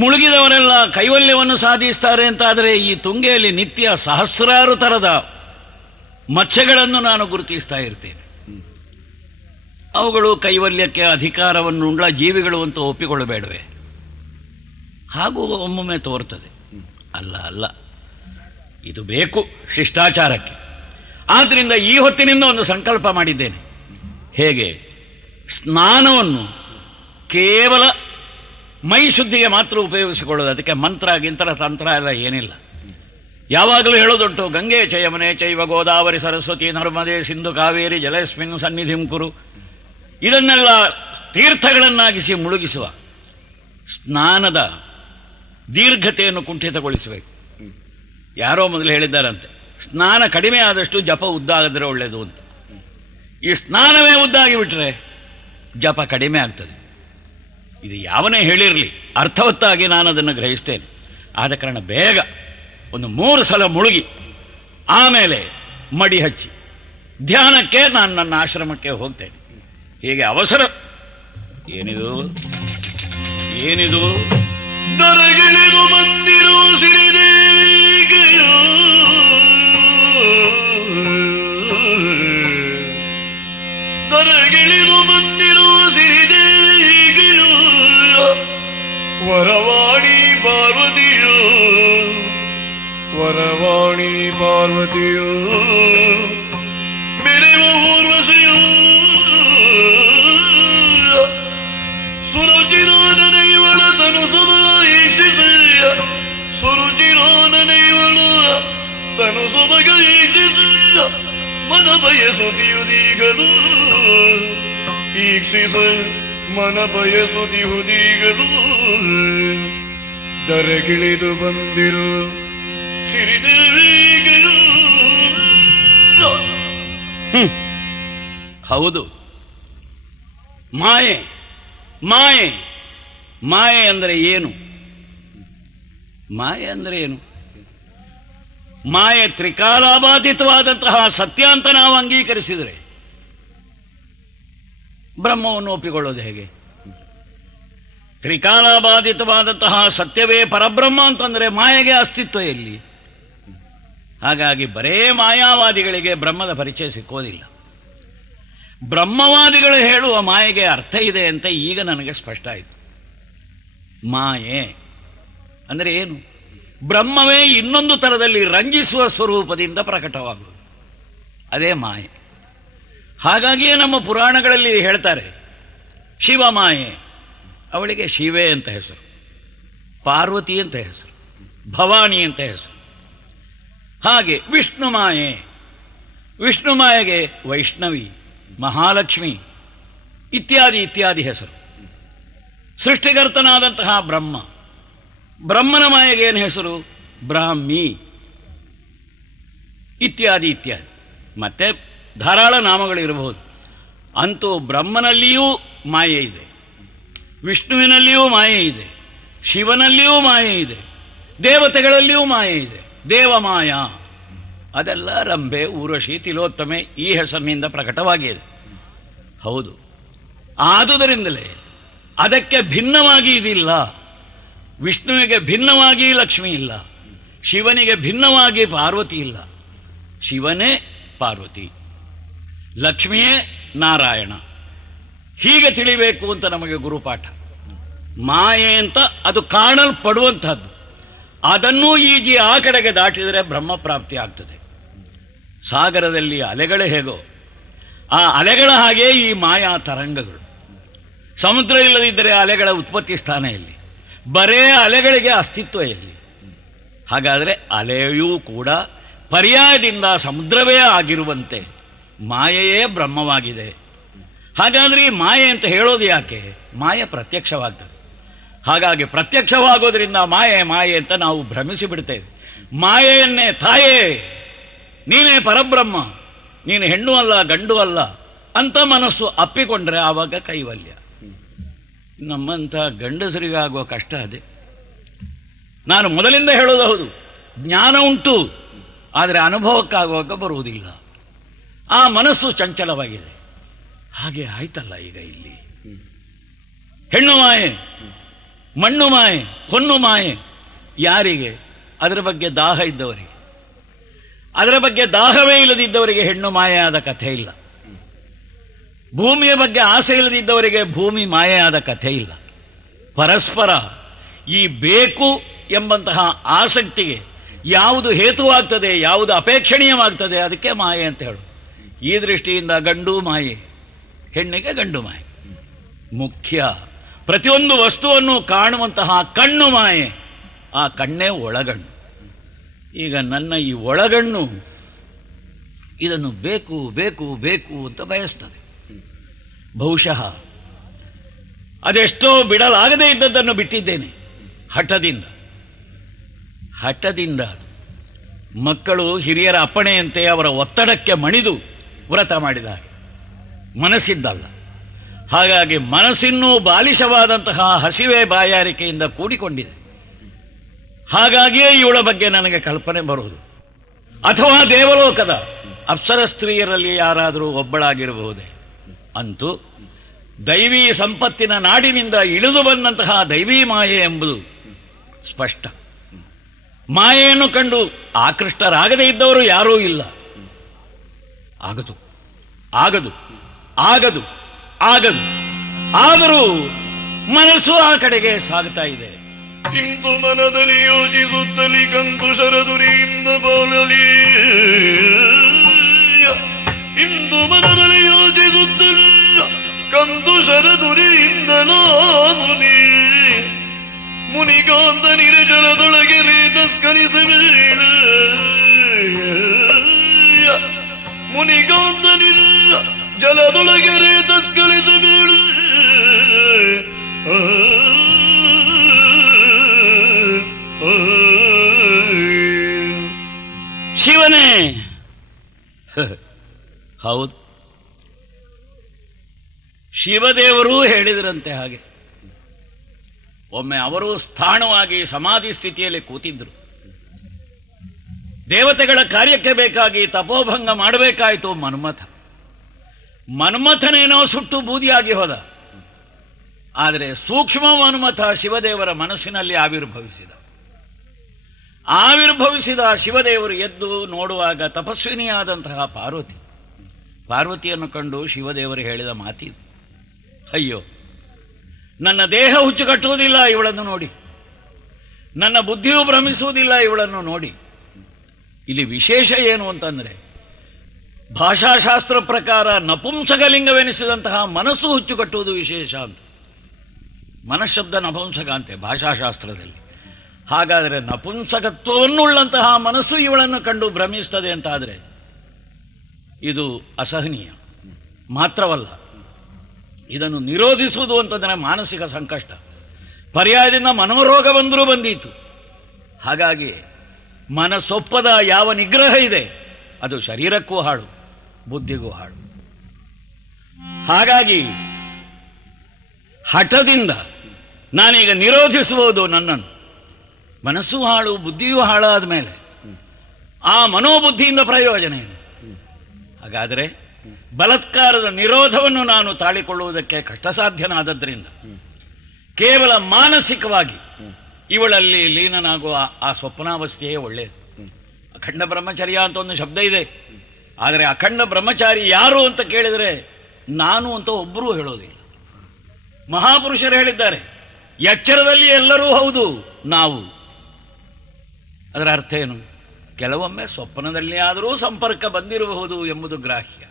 ಮುಳುಗಿದವರೆಲ್ಲ ಕೈವಲ್ಯವನ್ನು ಸಾಧಿಸ್ತಾರೆ ಅಂತಾದರೆ ಈ ತುಂಗೆಯಲ್ಲಿ ನಿತ್ಯ ಸಹಸ್ರಾರು ಥರದ ಮತ್ಸ್ಯಗಳನ್ನು ನಾನು ಗುರುತಿಸ್ತಾ ಇರ್ತೇನೆ. ಅವುಗಳು ಕೈವಲ್ಯಕ್ಕೆ ಅಧಿಕಾರವನ್ನುಳ್ಳ ಜೀವಿಗಳು ಅಂತ ಒಪ್ಪಿಕೊಳ್ಳಬೇಡವೆ? ಹಾಗೂ ಒಮ್ಮೊಮ್ಮೆ ತೋರ್ತದೆ. ಅಲ್ಲ, ಇದು ಬೇಕು ಶಿಷ್ಟಾಚಾರಕ್ಕೆ. ಆದ್ದರಿಂದ ಈ ಹೊತ್ತಿನಿಂದ ಒಂದು ಸಂಕಲ್ಪ ಮಾಡಿದ್ದೇನೆ. ಹೇಗೆ? ಸ್ನಾನವನ್ನು ಕೇವಲ ಮೈ ಶುದ್ಧಿಗೆ ಮಾತ್ರ ಉಪಯೋಗಿಸಿಕೊಳ್ಳೋದು. ಅದಕ್ಕೆ ಮಂತ್ರ ಗಿಂತರ ತಂತ್ರ ಎಲ್ಲ ಏನಿಲ್ಲ. ಯಾವಾಗಲೂ ಹೇಳೋದುಂಟು, ಗಂಗೆ ಚ ಯಮುನೆ ಚೈವ ಗೋದಾವರಿ ಸರಸ್ವತಿ ನರ್ಮದೆ ಸಿಂಧು ಕಾವೇರಿ ಜಲಸ್ಮಿನ್ ಸನ್ನಿಧಿಂ ಕುರು. ಇದನ್ನೆಲ್ಲ ತೀರ್ಥಗಳನ್ನಾಗಿಸಿ ಮುಳುಗಿಸುವ ಸ್ನಾನದ ದೀರ್ಘತೆಯನ್ನು ಕುಂಠಿತಗೊಳಿಸಬೇಕು. ಯಾರೋ ಮೊದಲು ಹೇಳಿದ್ದಾರಂತೆ, ಸ್ನಾನ ಕಡಿಮೆ ಆದಷ್ಟು ಜಪ ಉದ್ದಾಗಿದ್ರೆ ಒಳ್ಳೆಯದು ಅಂತ. ಈ ಸ್ನಾನವೇ ಉದ್ದಾಗಿಬಿಟ್ರೆ ಜಪ ಕಡಿಮೆ ಆಗ್ತದೆ. ಇದು ಯಾವನೇ ಹೇಳಿರಲಿ, ಅರ್ಥವತ್ತಾಗಿ ನಾನು ಅದನ್ನು ಗ್ರಹಿಸ್ತೇನೆ. ಆದ ಕಾರಣ ಬೇಗ ಒಂದು 3 ಸಲ ಮುಳುಗಿ ಆಮೇಲೆ ಮಡಿ ಹಚ್ಚಿ ಧ್ಯಾನಕ್ಕೆ ನಾನು ನನ್ನ ಆಶ್ರಮಕ್ಕೆ ಹೋಗ್ತೇನೆ. ಹೀಗೆ ಅವಸರ ಏನಿದು ದರಗಿಳಿದು ಬಂದಿರೋ ಸಿರಿದೇಗೆಯೋ ದರಗಿಳಿದು ಬಂದಿರೋ ಸಿರಿದೇಗೆಯೋ ವರವಾಣಿ ಪಾರ್ವತಿಯೋ ಬೆರೆಯುವ ಊರ್ವಶಿಯೋ ಸುರುಚಿರಾನನೆಯವಳ ತನು ಸೊಬಗ ಈಕ್ಷಿಸಯ್ಯ ಸುರುಚಿರಾನನೆಯವಳು ತನು ಸೊಬಗ ಈಕ್ಷಿಸಯ್ಯ ಮನ ಬಯಸುತ್ತಿಯುದೀಗಲು ಈಕ್ಷಿಸ ಮನ ಬಯಸುತ್ತಿಯುದೀಗಲು ದರಗಿಳಿದು ಬಂದಿರು ಸಿರಿದೇವಿಗೆಯೂ. ಹೌದು, ಮಾಯೆ ಮಾಯೆ ಮಾಯೆ ಅಂದರೆ ಏನು? ಮಾಯೆ ತ್ರಿಕಾಲಾಬಾಧಿತವಾದಂತಹ ಸತ್ಯ ಅಂತ ನಾವು ಅಂಗೀಕರಿಸಿದರೆ ಬ್ರಹ್ಮವನ್ನು ಒಪ್ಪಿಕೊಳ್ಳೋದು ಹೇಗೆ? ತ್ರಿಕಾಲಾಬಾಧಿತವಾದಂತಹ ಸತ್ಯವೇ ಪರಬ್ರಹ್ಮ ಅಂತಂದರೆ ಮಾಯೆಗೆ ಅಸ್ತಿತ್ವ ಎಲ್ಲಿ? ಹಾಗಾಗಿ ಬರೇ ಮಾಯಾವಾದಿಗಳಿಗೆ ಬ್ರಹ್ಮದ ಪರಿಚಯ ಸಿಕ್ಕೋದಿಲ್ಲ. ಬ್ರಹ್ಮವಾದಿಗಳು ಹೇಳುವ ಮಾಯೆಗೆ ಅರ್ಥ ಇದೆ ಅಂತ ಈಗ ನನಗೆ ಸ್ಪಷ್ಟ ಆಯಿತು. ಮಾಯೆ ಅಂದರೆ ಏನು? ಬ್ರಹ್ಮವೇ ಇನ್ನೊಂದು ಥರದಲ್ಲಿ ರಂಜಿಸುವ ಸ್ವರೂಪದಿಂದ ಪ್ರಕಟವಾಗುವುದು, ಅದೇ ಮಾಯೆ. ಹಾಗಾಗಿಯೇ ನಮ್ಮ ಪುರಾಣಗಳಲ್ಲಿ ಹೇಳ್ತಾರೆ, ಶಿವ ಮಾಯೆ, ಅವಳಿಗೆ ಶಿವೆ ಅಂತ ಹೆಸರು, ಪಾರ್ವತಿ ಅಂತ ಹೆಸರು, ಭವಾನಿ ಅಂತ ಹೆಸರು. ಹಾಗೆ ವಿಷ್ಣು ಮಾಯೆ, ವಿಷ್ಣು ಮಾಯೆಗೆ ವೈಷ್ಣವಿ, ಮಹಾಲಕ್ಷ್ಮಿ ಇತ್ಯಾದಿ ಹೆಸರು. ಸೃಷ್ಟಿಕರ್ತನಾದಂತಹ ಬ್ರಹ್ಮ, ಬ್ರಹ್ಮನ ಮಾಯೆಗೆ ಏನು ಹೆಸರು? ಬ್ರಾಹ್ಮಿ. ಇತ್ಯಾದಿ ಇತ್ಯಾದಿ. ಮತ್ತೆ ಧಾರಾಳ ನಾಮಗಳಿರಬಹುದು. ಅಂತೂ ಬ್ರಹ್ಮನಲ್ಲಿಯೂ ಮಾಯೆ ಇದೆ, ವಿಷ್ಣುವಿನಲ್ಲಿಯೂ ಮಾಯೆ ಇದೆ, ಶಿವನಲ್ಲಿಯೂ ಮಾಯೆ ಇದೆ, ದೇವತೆಗಳಲ್ಲಿಯೂ ಮಾಯೆ ಇದೆ. ದೇವಮಾಯ ಅದೆಲ್ಲ ರಂಭೆ, ಊರ್ವಶಿ, ತಿಲೋತ್ತಮೆ ಈ ಹೆಸರಿನಿಂದ ಪ್ರಕಟವಾಗಿದೆ. ಹೌದು, ಆದುದರಿಂದಲೇ ಅದಕ್ಕೆ ಭಿನ್ನವಾಗಿ ಇದಿಲ್ಲ. ವಿಷ್ಣುವಿಗೆ ಭಿನ್ನವಾಗಿ ಲಕ್ಷ್ಮಿ ಇಲ್ಲ, ಶಿವನಿಗೆ ಭಿನ್ನವಾಗಿ ಪಾರ್ವತಿ ಇಲ್ಲ. ಶಿವನೇ ಪಾರ್ವತಿ, ಲಕ್ಷ್ಮಿಯೇ ನಾರಾಯಣ. ಹೀಗೆ ತಿಳಿಬೇಕು ಅಂತ ನಮಗೆ ಗುರುಪಾಠ. ಮಾಯೆ ಅಂತ ಅದು ಕಾಣಲ್ಪಡುವಂಥದ್ದು. ಅದನ್ನೂ ಈಜಿ ಆ ಕಡೆಗೆ ದಾಟಿದರೆ ಬ್ರಹ್ಮಪ್ರಾಪ್ತಿ ಆಗ್ತದೆ. ಸಾಗರದಲ್ಲಿ ಅಲೆಗಳೇ ಹೇಗೋ ಆ ಅಲೆಗಳ ಹಾಗೆ ಈ ಮಾಯಾ ತರಂಗಗಳು. ಸಮುದ್ರ ಇಲ್ಲದಿದ್ದರೆ ಅಲೆಗಳ ಉತ್ಪತ್ತಿ ಸ್ಥಾನ ಎಲ್ಲಿ? ಬರೇ ಅಲೆಗಳಿಗೆ ಅಸ್ತಿತ್ವ ಎಲ್ಲಿ? ಹಾಗಾದರೆ ಅಲೆಯೂ ಕೂಡ ಪರ್ಯಾಯದಿಂದ ಸಮುದ್ರವೇ ಆಗಿರುವಂತೆ ಮಾಯೆಯೇ ಬ್ರಹ್ಮವಾಗಿದೆ. ಹಾಗಾದರೆ ಈ ಮಾಯೆ ಅಂತ ಹೇಳೋದು ಯಾಕೆ? ಮಾಯೆ ಪ್ರತ್ಯಕ್ಷವಾಗ್ತದೆ. ಹಾಗಾಗಿ ಪ್ರತ್ಯಕ್ಷವಾಗೋದ್ರಿಂದ ಮಾಯೆ ಮಾಯೆ ಅಂತ ನಾವು ಭ್ರಮಿಸಿ ಬಿಡ್ತೇವೆ. ಮಾಯೆಯನ್ನೇ ತಾಯೇ ನೀನೇ ಪರಬ್ರಹ್ಮ, ನೀನು ಹೆಣ್ಣು ಅಲ್ಲ ಗಂಡು ಅಲ್ಲ ಅಂತ ಮನಸ್ಸು ಅಪ್ಪಿಕೊಂಡ್ರೆ ಆವಾಗ ಕೈವಲ್ಯ. ನಮ್ಮಂಥ ಗಂಡಸರಿಗಾಗುವ ಕಷ್ಟ ಅದೇ. ನಾನು ಮೊದಲಿಂದ ಹೇಳೋದು ಹೌದು, ಜ್ಞಾನ ಉಂಟು, ಆದರೆ ಅನುಭವಕ್ಕಾಗುವಾಗ ಬರುವುದಿಲ್ಲ. ಆ ಮನಸ್ಸು ಚಂಚಲವಾಗಿದೆ. ಹಾಗೆ ಆಯ್ತಲ್ಲ ಈಗ ಇಲ್ಲಿ. ಹೆಣ್ಣು ಮಾಯೆ, ಮಣ್ಣು ಮಾಯೆ, ಹೊನ್ನು ಮಾಯೆ. ಯಾರಿಗೆ? ಅದರ ಬಗ್ಗೆ ದಾಹ ಇದ್ದವರಿಗೆ. ಅದರ ಬಗ್ಗೆ ದಾಹವೇ ಇಲ್ಲದಿದ್ದವರಿಗೆ ಹೆಣ್ಣು ಮಾಯೆಯಾದ ಕಥೆ ಇಲ್ಲ. ಭೂಮಿಯ ಬಗ್ಗೆ ಆಸೆ ಇಲ್ಲದಿದ್ದವರಿಗೆ ಭೂಮಿ ಮಾಯೆಯಾದ ಕಥೆ ಇಲ್ಲ. ಪರಸ್ಪರ ಈ ಬೇಕು ಎಂಬಂತಹ ಆಸಕ್ತಿಗೆ ಯಾವುದು ಹೇತುವಾಗ್ತದೆ, ಯಾವುದು ಅಪೇಕ್ಷಣೀಯವಾಗ್ತದೆ, ಅದಕ್ಕೆ ಮಾಯೆ ಅಂತ ಹೇಳು. ಈ ದೃಷ್ಟಿಯಿಂದ ಗಂಡು ಮಾಯೆ, ಹೆಣ್ಣಿಗೆ ಗಂಡು ಮಾಯೆ ಮುಖ್ಯ. ಪ್ರತಿಯೊಂದು ವಸ್ತುವನ್ನು ಕಾಣುವಂತಹ ಕಣ್ಣು ಮಾಯೆ, ಆ ಕಣ್ಣೇ ಒಳಗಣ್ಣು. ಈಗ ನನ್ನ ಈ ಒಳಗಣ್ಣು ಇದನ್ನು ಬೇಕು ಬೇಕು ಬೇಕು ಅಂತ ಬಯಸ್ತದೆ. ಬಹುಶಃ ಅದೆಷ್ಟೋ ಬಿಡಲಾಗದೇ ಇದ್ದದ್ದನ್ನು ಬಿಟ್ಟಿದ್ದೇನೆ ಹಠದಿಂದ. ಮಕ್ಕಳು ಹಿರಿಯರ ಅಪ್ಪಣೆಯಂತೆ ಅವರ ಒತ್ತಡಕ್ಕೆ ಮಣಿದು ವ್ರತ ಮಾಡಿದ್ದಾರೆ, ಮನಸ್ಸಿದ್ದಲ್ಲ. ಹಾಗಾಗಿ ಮನಸ್ಸಿನ್ನೂ ಬಾಲಿಶವಾದಂತಹ ಹಸಿವೆ ಬಾಯಾರಿಕೆಯಿಂದ ಕೂಡಿಕೊಂಡಿದೆ. ಹಾಗಾಗಿಯೇ ಇವಳ ಬಗ್ಗೆ ನನಗೆ ಕಲ್ಪನೆ ಬರುವುದು. ಅಥವಾ ದೇವಲೋಕದ ಅಪ್ಸರ ಸ್ತ್ರೀಯರಲ್ಲಿ ಯಾರಾದರೂ ಒಬ್ಬಳಾಗಿರಬಹುದೇ? ಅಂತೂ ದೈವೀ ಸಂಪತ್ತಿನ ನಾಡಿನಿಂದ ಇಳಿದು ಬಂದಂತಹ ದೈವೀ ಮಾಯೆ ಎಂಬುದು ಸ್ಪಷ್ಟ. ಮಾಯೆಯನ್ನು ಕಂಡು ಆಕೃಷ್ಟರಾಗದೇ ಇದ್ದವರು ಯಾರೂ ಇಲ್ಲ. ಆಗದು ಆಗದು ಆಗದು ಆಗದು ಆದರೂ ಮನಸ್ಸು ಆ ಕಡೆಗೆ ಸಾಗುತ್ತಾ ಇದೆ. ಇಂದು ಮನದಲ್ಲಿ ಯೋಚಿಸುತ್ತಲಿ ಕಂದು ಶರದುರಿಯಿಂದ ಬಾಳಲಿ. ಇಂದು ಮನದಲ್ಲಿ ಯೋಚಿಸುತ್ತಲಿ ಕಂದು ಶರದುರಿಯಿಂದ ನಾನು ನೀ ಮುನಿಗಾಂತ ನಿರಜಲದೊಳಗೆ ತಸ್ಕರಿಸಬೇಡ. ಮುನಿಗಾಂತ ನಿರ ಜಲದೊಳಗೆ ತಸ್ಕರಿಸಬೇಡ. ಶಿವನೇ ಹೌದು, ಶಿವದೇವರೂ ಹೇಳಿದರಂತೆ ಹಾಗೆ. ಒಮ್ಮೆ ಅವರು ಸ್ಥಾಣವಾಗಿ ಸಮಾಧಿ ಸ್ಥಿತಿಯಲ್ಲಿ ಕೂತಿದ್ರು. ದೇವತೆಗಳ ಕಾರ್ಯಕ್ಕೆ ಬೇಕಾಗಿ ತಪೋಭಂಗ ಮಾಡಬೇಕಾಯಿತು ಮನ್ಮಥನೇನೋ ಸುಟ್ಟು ಬೂದಿಯಾಗಿ ಹೋದ. ಆದರೆ ಸೂಕ್ಷ್ಮ ಮನ್ಮಥ ಶಿವದೇವರ ಮನಸ್ಸಿನಲ್ಲಿ ಆವಿರ್ಭವಿಸಿದ ಶಿವದೇವರು ಎದ್ದು ನೋಡುವಾಗ ತಪಸ್ವಿನಿಯಾದಂತಹ ಪಾರ್ವತಿಯನ್ನು ಕಂಡು ಶಿವದೇವರು ಹೇಳಿದ ಮಾತಿದು, ಅಯ್ಯೋ ನನ್ನ ದೇಹ ಹುಚ್ಚು ಕಟ್ಟುವುದಿಲ್ಲ ಇವಳನ್ನು ನೋಡಿ, ನನ್ನ ಬುದ್ಧಿಯೂ ಭ್ರಮಿಸುವುದಿಲ್ಲ ಇವಳನ್ನು ನೋಡಿ. ಇಲ್ಲಿ ವಿಶೇಷ ಏನು ಅಂತಂದರೆ, ಭಾಷಾಶಾಸ್ತ್ರ ಪ್ರಕಾರ ನಪುಂಸಕಲಿಂಗವೆನಿಸಿದಂತಹ ಮನಸ್ಸು ಹುಚ್ಚು ಕಟ್ಟುವುದು ವಿಶೇಷ ಅಂತ. ಮನಃಶಬ್ದ ನಪುಂಸಕ ಅಂತೆ ಭಾಷಾಶಾಸ್ತ್ರದಲ್ಲಿ. ಹಾಗಾದರೆ ನಪುಂಸಕತ್ವವನ್ನುಳ್ಳಂತಹ ಮನಸ್ಸು ಇವಳನ್ನು ಕಂಡು ಭ್ರಮಿಸ್ತದೆ ಅಂತಾದರೆ ಇದು ಅಸಹನೀಯ. ಮಾತ್ರವಲ್ಲ, ಇದನ್ನು ನಿರೋಧಿಸುವುದು ಅಂತಂದರೆ ಮಾನಸಿಕ ಸಂಕಷ್ಟ, ಪರ್ಯಾಯದಿಂದ ಮನೋರೋಗ ಬಂದಿತು. ಹಾಗಾಗಿ ಮನಸ್ಸೊಪ್ಪದ ಯಾವ ನಿಗ್ರಹ ಇದೆ ಅದು ಶರೀರಕ್ಕೂ ಹಾಳು, ಬುದ್ಧಿಗೂ ಹಾಳು. ಹಾಗಾಗಿ ಹಠದಿಂದ ನಾನೀಗ ನಿರೋಧಿಸುವುದು ನನ್ನನ್ನು. ಮನಸ್ಸು ಹಾಳು, ಬುದ್ಧಿಯೂ ಹಾಳಾದ ಮೇಲೆ ಆ ಮನೋಬುದ್ಧಿಯಿಂದ ಪ್ರಯೋಜನ ಏನು? ಹಾಗಾದರೆ ಬಲಾತ್ಕಾರದ ನಿರೋಧವನ್ನು ನಾನು ತಾಳಿಕೊಳ್ಳುವುದಕ್ಕೆ ಕಷ್ಟಸಾಧ್ಯನಾದದ್ರಿಂದ ಕೇವಲ ಮಾನಸಿಕವಾಗಿ ಇವಳಲ್ಲಿ ಲೀನನಾಗುವ ಆ ಸ್ವಪ್ನಾವಸ್ಥೆಯೇ ಒಳ್ಳೆಯದು. ಅಖಂಡ ಬ್ರಹ್ಮಚರ್ಯ ಅಂತ ಒಂದು ಶಬ್ದ ಇದೆ. ಆದರೆ ಅಖಂಡ ಬ್ರಹ್ಮಚಾರಿ ಯಾರು ಅಂತ ಕೇಳಿದರೆ ನಾನು ಅಂತ ಒಬ್ಬರೂ ಹೇಳೋದಿಲ್ಲ. ಮಹಾಪುರುಷರು ಹೇಳಿದ್ದಾರೆ, ಎಚ್ಚರದಲ್ಲಿ ಎಲ್ಲರೂ ಹೌದು ನಾವು. ಅದರ ಅರ್ಥ ಏನು? ಕೆಲವೊಮ್ಮೆ ಸ್ವಪ್ನದಲ್ಲಿ ಆದರೂ ಸಂಪರ್ಕ ಬಂದಿರಬಹುದು ಎಂಬುದು ಗ್ರಾಹ್ಯ.